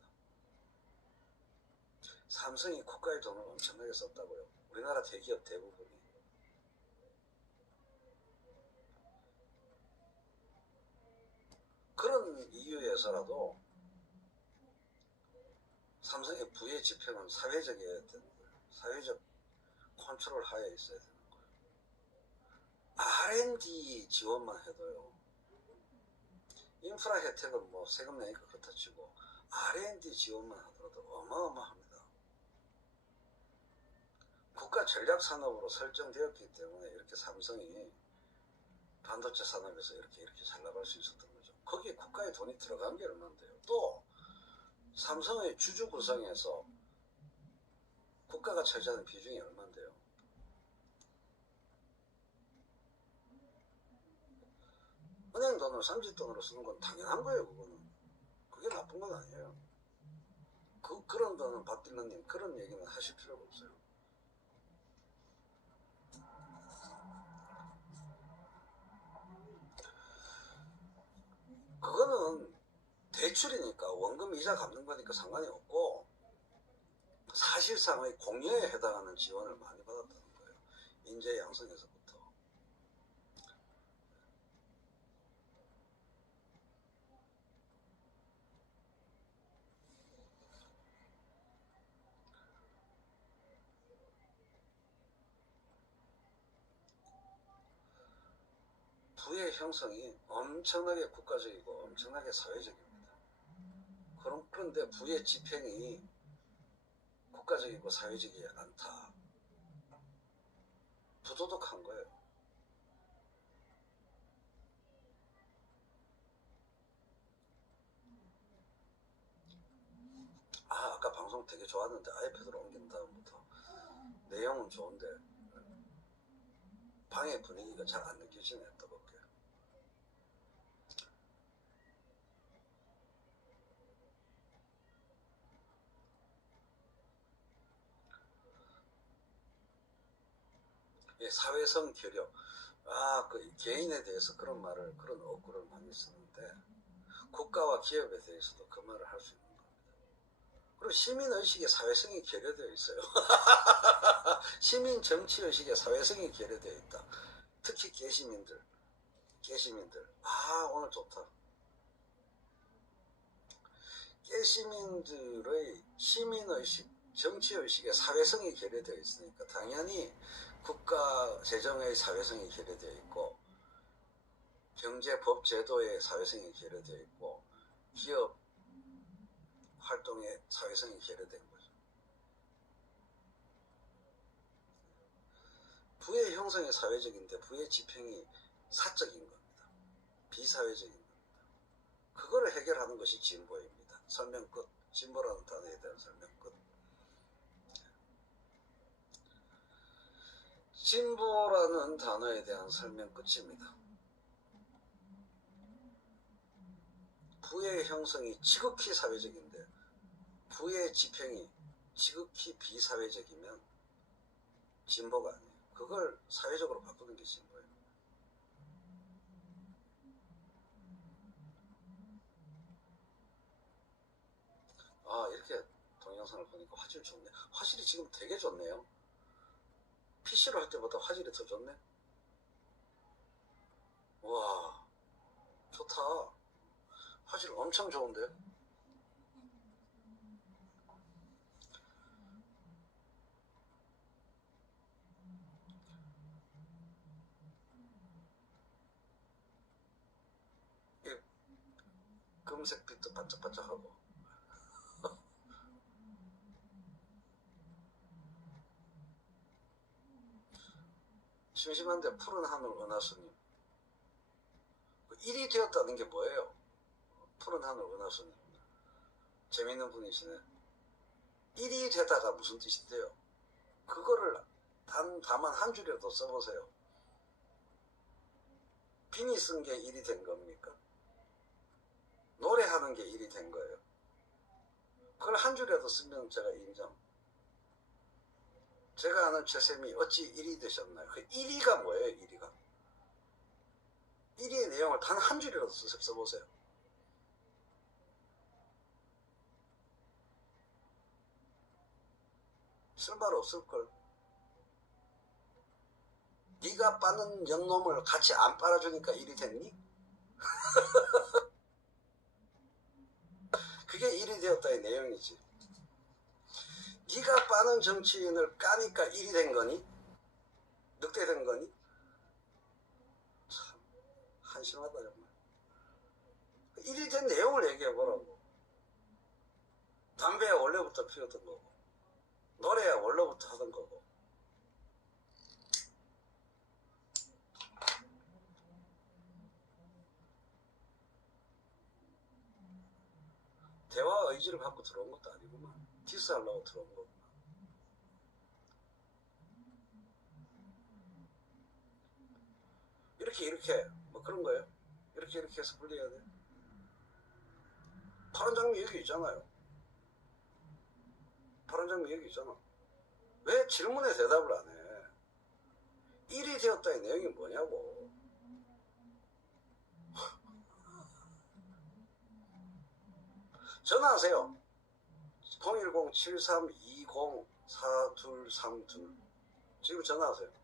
삼성이 국가의 돈을 엄청나게 썼다고요. 우리나라 대기업 대부분이. 그런 이유에서라도 삼성의 부의 집행은 사회적이어야 되는 거예요. 사회적 컨트롤 하에 있어야 되는 거예요. R&D 지원만 해도요. 인프라 혜택은 뭐 세금 내니까 그렇다 치고 R&D 지원만 하더라도 어마어마합니다. 국가 전략 산업으로 설정되었기 때문에 이렇게 삼성이 반도체 산업에서 이렇게 잘 나갈 수 있었던 거죠. 거기에 국가의 돈이 들어간 게 얼마인데요. 또 삼성의 주주 구성에서 국가가 차지하는 비중이 얼마인데요. 은행 돈을 삼짓돈으로 쓰는 건 당연한 거예요. 그게 나쁜 건 아니에요. 그런 거는 박딜러님 그런 얘기는 하실 필요가 없어요. 그거는 대출이니까 원금 이자 갚는 거니까 상관이 없고 사실상의 공여에 해당하는 지원을 많이 받았다는 거예요. 인재 양성에서부터. 부의 형성이 엄청나게 국가적이고 엄청나게 사회적입니다. 그런데 부의 집행이 국가적이고 사회적이지 않다. 부도덕한 거예요. 아까 방송 되게 좋았는데 아이패드로 옮긴 다음부터 내용은 좋은데 방의 분위기가 잘 안 느껴지네. 뜨겁게. 예, 사회성 결여. 그 개인에 대해서 그런 어구를 많이 쓰는데 국가와 기업에 대해서도 그 말을 할 수 있는 겁니다. 그리고 시민의식에 사회성이 결여되어 있어요. 시민 정치의식에 사회성이 결여되어 있다. 특히 개시민들. 오늘 좋다. 개시민들의 시민의식, 정치의식에 사회성이 결여되어 있으니까 당연히 국가 재정의 사회성이 결여되어 있고 경제 법 제도의 사회성이 결여되어 있고 기업 활동의 사회성이 결여된 거죠. 부의 형성이 사회적인데 부의 집행이 사적인 겁니다. 비사회적인 겁니다. 그거를 해결하는 것이 진보입니다. 설명 끝. 진보라는 단어에 대한 설명 끝. 진보라는 단어에 대한 설명 끝입니다. 부의 형성이 지극히 사회적인데 부의 집행이 지극히 비사회적이면 진보가 아니에요. 그걸 사회적으로 바꾸는 게 진보예요. 이렇게 동영상을 보니까 화질 좋네. 화질이 지금 되게 좋네요. PC로 할 때보다 화질이 더 좋네. 와, 좋다. 화질 엄청 좋은데요. 금색 빛도 반짝반짝하고. 심심한데 푸른 하늘 은하수님. 일이 되었다는 게 뭐예요? 푸른 하늘 은하수님. 재밌는 분이시네. 일이 되다가 무슨 뜻인데요? 그거를 다만 한 줄이라도 써보세요. 빈이 쓴 게 일이 된 겁니까? 노래하는 게 일이 된 거예요. 그걸 한 줄이라도 쓰면 제가 인정. 제가 아는 최쌤이 어찌 일이 되셨나요? 그 일이가 뭐예요? 일이가. 일이의 내용을 단 한 줄이라도 써보세요. 쓸말 없을걸. 네가 빠는 연놈을 같이 안 빨아주니까 일이 됐니? 그게 일이 되었다의 내용이지. 네가 빠는 정치인을 까니까 일이 된 거니? 늑대된 거니? 참 한심하다 정말. 일이 된 내용을 얘기해보라고. 담배야 원래부터 피웠던 거고, 노래야 원래부터 하던 거고. 대화 의지를 갖고 들어온 것도 아니구만. 디스하려고 들어온 거구나. 이렇게 뭐 그런 거예요. 이렇게 해서 분리해야 돼. 파란 장미 여기 있잖아요. 파란 장미 여기 있잖아. 왜 질문에 대답을 안 해? 일이 되었다의 내용이 뭐냐고. 전화하세요. 010-7320-4232 지금 전화하세요.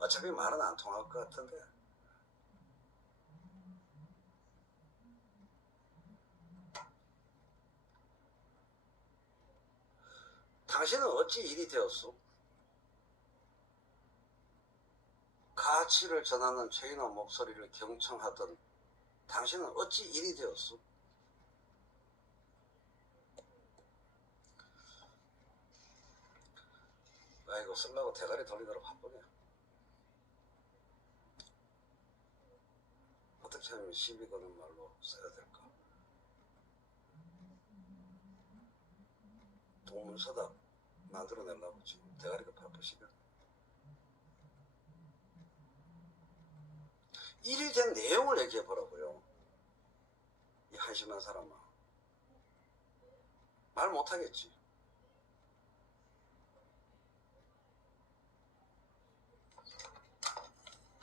어차피 말은 안 통할 것 같은데. 당신은 어찌 일이 되었소? 가치를 전하는 최인호 목소리를 경청하던 당신은 어찌 일이 되었소? 아이고 쓰려고 대가리 돌리느라 바쁘네. 어떻게 하면 시비 거는 말로 써야 될까? 동문서답 만들어내려고 지금 대가리가 바쁘시거든. 일이 된 내용을 얘기해보라고요. 이 한심한 사람아. 말 못하겠지.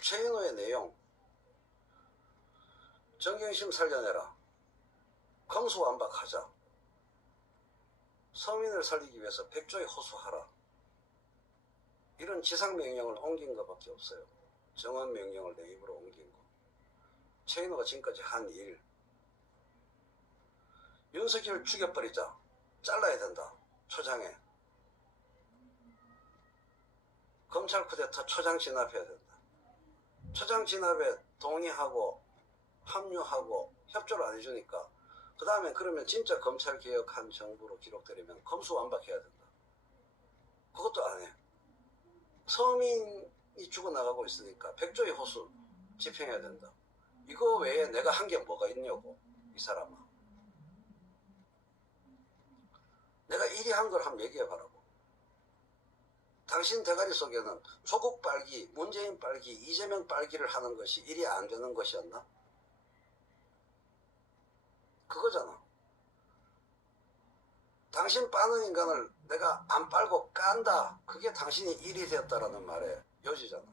최인호의 내용. 정경심 살려내라. 검수완박하자. 서민을 살리기 위해서 백조에 호소하라. 이런 지상명령을 옮긴 것밖에 없어요. 정원명령을 내 입으로 옮긴 거. 최인호가 지금까지 한 일. 윤석열 죽여버리자. 잘라야 된다. 초장에. 검찰 쿠데타 초장 진압해야 된다. 초장 진압에 동의하고 합류하고 협조를 안 해주니까 그 다음에 그러면 진짜 검찰 개혁한 정부로 기록되려면 검수완박해야 된다. 그것도 안 해. 서민이 죽어나가고 있으니까 백조의 호수 집행해야 된다. 이거 외에 내가 한 게 뭐가 있냐고. 이 사람아. 내가 일이 한 걸 한번 얘기해봐라고. 당신 대가리 속에는 조국 빨기, 문재인 빨기, 이재명 빨기를 하는 것이 일이 안 되는 것이었나? 그거잖아. 당신 빠는 인간을 내가 안 빨고 깐다. 그게 당신이 일이 되었다라는 말의 요지잖아.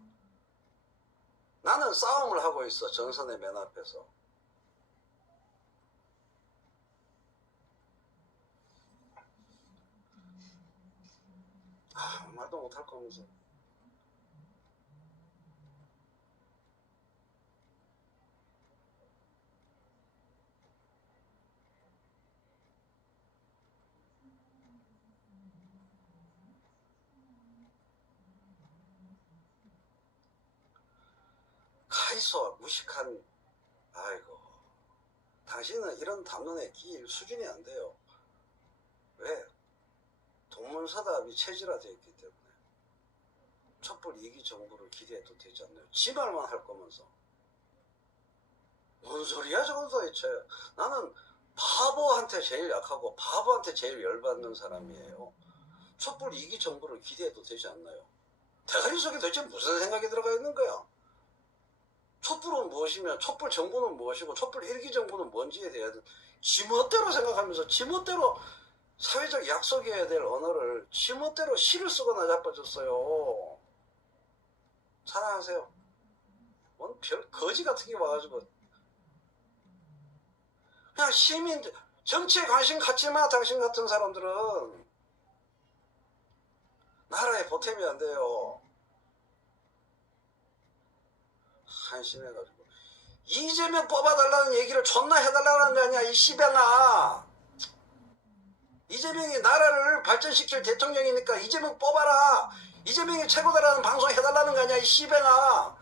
나는 싸움을 하고 있어. 정선의 맨 앞에서. 말도 못할 거면서. 다이소 무식한, 아이고, 당신은 이런 담론에 끼일 수준이 안 돼요. 왜? 동문서답이 체질화되어 있기 때문에 촛불 2기 정부를 기대해도 되지 않나요? 지 말만 할 거면서. 뭔 소리야 저건 도대체. 나는 바보한테 제일 약하고 바보한테 제일 열받는 사람이에요. 촛불 2기 정부를 기대해도 되지 않나요? 대가리 속에 도대체 무슨 생각이 들어가 있는 거야? 촛불은 무엇이며 촛불 정부는 무엇이고 촛불 1기 정부는 뭔지에 대해서 지멋대로 생각하면서 지멋대로 사회적 약속이어야 될 언어를 지멋대로 시를 쓰거나 자빠졌어요. 사랑하세요. 뭔 별 거지 같은 게 와가지고 그냥 시민 정치에 관심 갖지 마. 당신 같은 사람들은 나라에 보탬이 안 돼요. 한심해가지고 이재명 뽑아달라는 얘기를 존나 해달라는 거 아니야 이 씨병아. 이재명이 나라를 발전시킬 대통령이니까 이재명 뽑아라. 이재명이 최고다라는 방송 해달라는 거 아니야 이 씨뱅아.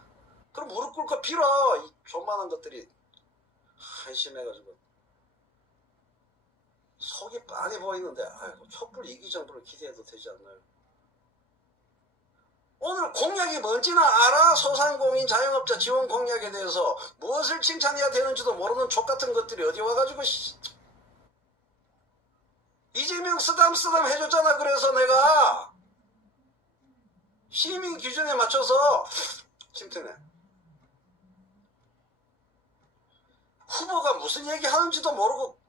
그럼 무릎 꿇고 빌어. 이 존만한 것들이 한심해가지고 속이 빤히 보이는데 아이고 촛불 2기 정부를 기대해도 되지 않나요? 오늘 공약이 뭔지나 알아? 소상공인 자영업자 지원 공약에 대해서 무엇을 칭찬해야 되는지도 모르는 족같은 것들이 어디 와가지고 이재명 쓰담쓰담 해줬잖아. 그래서 내가 시민 기준에 맞춰서 침투네. 후보가 무슨 얘기 하는지도 모르고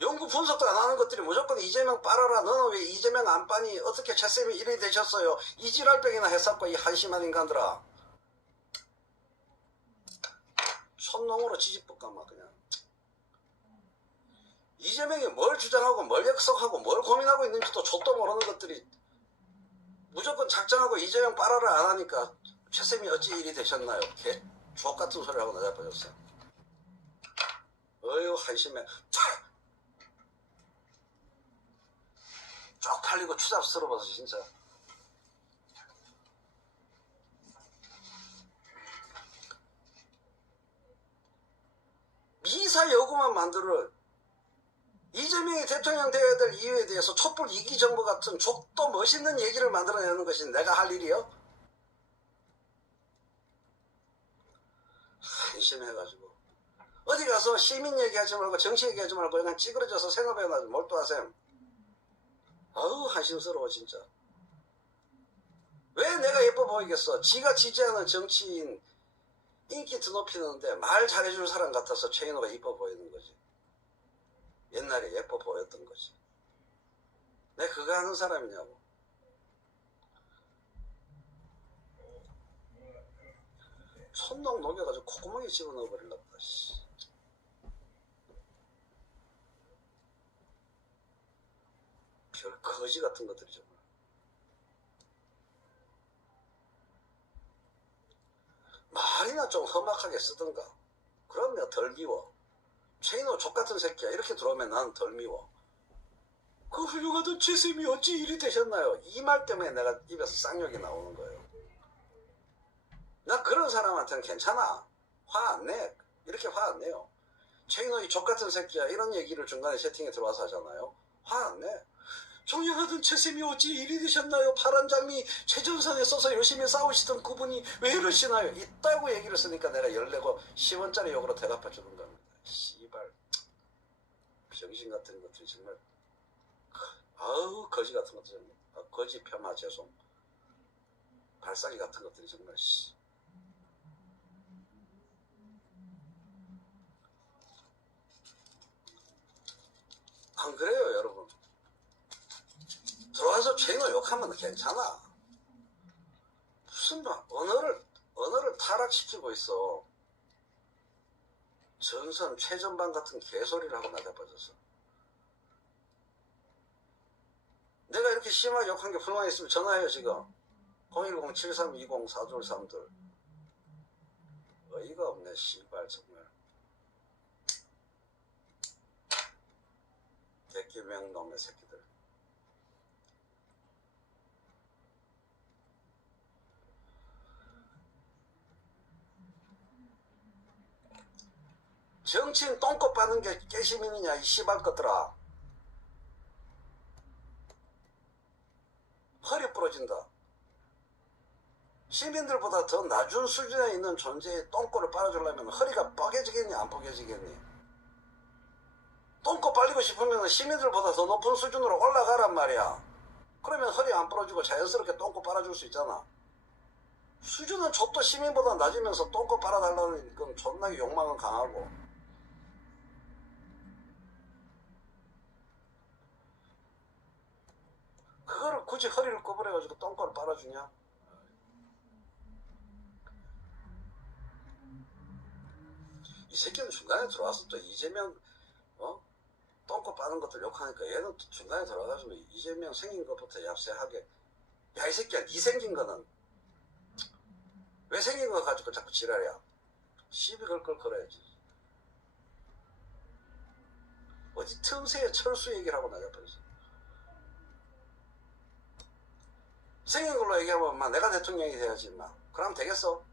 연구 분석도 안 하는 것들이 무조건 이재명 빨아라. 너는 왜 이재명 안 빠니? 어떻게 최쌤이 이래 되셨어요? 이지랄병이나 했었고 이 한심한 인간들아. 촌놈으로 지지볶아마 그냥. 이재명이 뭘 주장하고 뭘 약속하고 뭘 고민하고 있는지도 족도 모르는 것들이 무조건 작정하고 이재명 빨아라 안 하니까 최쌤이 어찌 일이 되셨나요? 개 족같은 소리 하고 나자빠졌어. 어휴 한심해. 쪽팔리고 추잡스러워서 진짜. 미사 여구만 만들어. 이재명이 대통령 되어야 될 이유에 대해서 촛불 2기 정부 같은 족도 멋있는 얘기를 만들어내는 것이 내가 할 일이요? 한심해가지고 어디 가서 시민 얘기하지 말고 정치 얘기하지 말고 그냥 찌그러져서 생업해놔도 몰두하셈. 아우 한심스러워 진짜. 왜 내가 예뻐 보이겠어? 지가 지지하는 정치인 인기 드높이는데 말 잘해줄 사람 같아서 최인호가 이뻐 보이는 거지. 옛날에 예뻐 보였던 거지. 내가 그거 하는 사람이냐고. 손목 녹여가지고 콧구멍에 집어넣어 버리려고. 별 거지 같은 것들이 정말. 말이나 좀 험악하게 쓰던가. 그럼 내가 덜 미워. 최인호 족같은 새끼야 이렇게 들어오면 나는 덜 미워. 그 훌륭하던 최쌤이 어찌 일이 되셨나요? 이 말 때문에 내가 입에서 쌍욕이 나오는 거예요. 나 그런 사람한테는 괜찮아. 화 안 내. 이렇게 화 안 내요. 최인호 이 족같은 새끼야 이런 얘기를 중간에 채팅에 들어와서 하잖아요. 화 안 내. 존경하던 최쌤이 어찌 일이 되셨나요? 파란장미 최전선에 써서 열심히 싸우시던 그분이 왜 이러시나요? 있다고 얘기를 쓰니까 내가 열내고 10원짜리 욕으로 대답해주는 겁니다. 씨발 병신 같은 것들이 정말. 아우 거지 같은 것들 정말. 거지 폄하 죄송 발사기 같은 것들이 정말. 안 그래요 여러분? 들어와서 최인호 욕하면 괜찮아. 무슨 언어를 타락시키고 있어. 전선 최전방 같은 개소리를 하고 나자빠졌어. 내가 이렇게 심하게 욕한 게 불만 있으면 전화해요 지금. 010-7320-4232. 어이가 없네 씨발 정말. 개끼명 놈의 새끼들. 정치인 똥꼬 빠는 게 깨시민이냐 이 씨발 것들아. 허리 부러진다. 시민들보다 더 낮은 수준에 있는 존재의 똥꼬를 빨아주려면 허리가 뻐개지겠니 안 뻐개지겠니? 똥꼬 빨리고 싶으면 시민들보다 더 높은 수준으로 올라가란 말이야. 그러면 허리 안 부러지고 자연스럽게 똥꼬 빨아줄 수 있잖아. 수준은 좁도 시민보다 낮으면서 똥꼬 빨아달라는 건 존나게 욕망은 강하고. 그거를 굳이 허리를 구부려가지고 똥꼬를 빨아주냐? 이 새끼는 중간에 들어와서 또 이재명 똥꼬 빠는 것들 욕하니까 얘는 중간에 들어가가지고 이재명 생긴 것부터 얍세하게 야 이 새끼야 니 생긴 거는 왜 생긴 거 가지고 자꾸 지랄이야. 시비 걸걸 걸어야지. 어디 틈새에 철수 얘기를 하고 나가버렸어. 생긴 걸로 얘기하면 막 내가 대통령이 돼야지 막. 그럼 되겠어?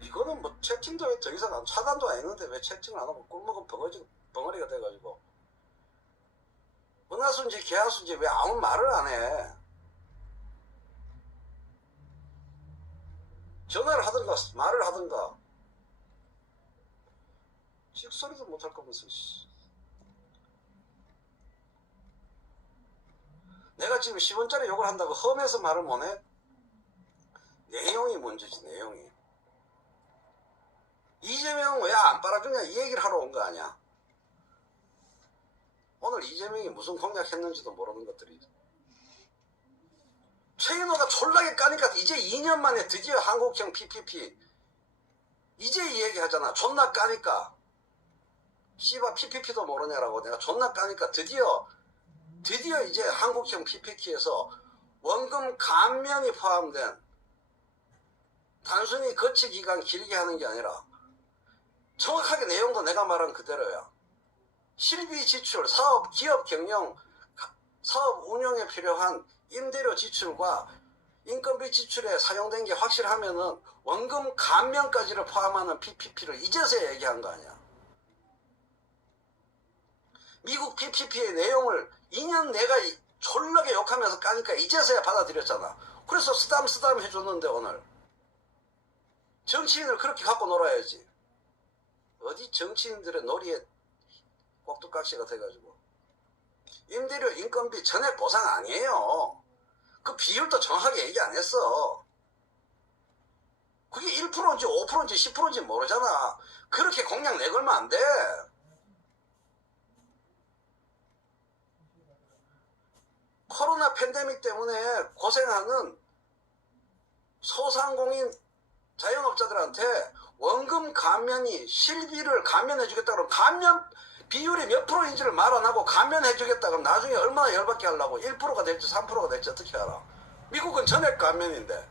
이거는 뭐 채팅도 더 이상 차단도 안 했는데 왜 채팅을 안 하고 꿀먹은 벙어리가 돼가지고 은하수인지 개하수인지 왜 아무 말을 안 해. 전화를 하든가 말을 하든가 찍소리도 못할 거면서 내가 지금 10원짜리 욕을 한다고 험해서 말을 못해? 내용이 문제지. 내용이. 이재명 왜 안 빨아주냐 이 얘기를 하러 온 거 아니야. 오늘 이재명이 무슨 공약했는지도 모르는 것들이. 최인호가 졸라게 까니까 이제 2년 만에 드디어 한국형 PPP 이제 이 얘기 하잖아. 존나 까니까 씨발 PPP도 모르냐라고. 내가 존나 까니까 드디어 이제 한국형 PPP에서 원금 감면이 포함된 단순히 거치 기간 길게 하는 게 아니라 정확하게 내용도 내가 말한 그대로야. 실비 지출, 사업, 기업 경영, 사업 운영에 필요한 임대료 지출과 인건비 지출에 사용된 게 확실하면은 원금 감면까지를 포함하는 PPP를 이제서야 얘기한 거 아니야. 미국 PPP의 내용을 2년 내가 졸라게 욕하면서 까니까 이제서야 받아들였잖아. 그래서 쓰담 해줬는데 오늘 정치인을 그렇게 갖고 놀아야지. 어디 정치인들의 놀이에 꼭두각시가 돼가지고. 임대료 인건비 전액 보상 아니에요. 그 비율도 정확하게 얘기 안 했어. 그게 1%인지 5%인지 10%인지 모르잖아. 그렇게 공약 내걸면 안 돼. 코로나 팬데믹 때문에 고생하는 소상공인 자영업자들한테 원금 감면이 실비를 감면해 주겠다 그러면 감면 비율이 몇 프로인지를 말 안 하고 감면해 주겠다 그러면 나중에 얼마나 열받게 하려고. 1%가 될지 3%가 될지 어떻게 알아. 미국은 전액 감면인데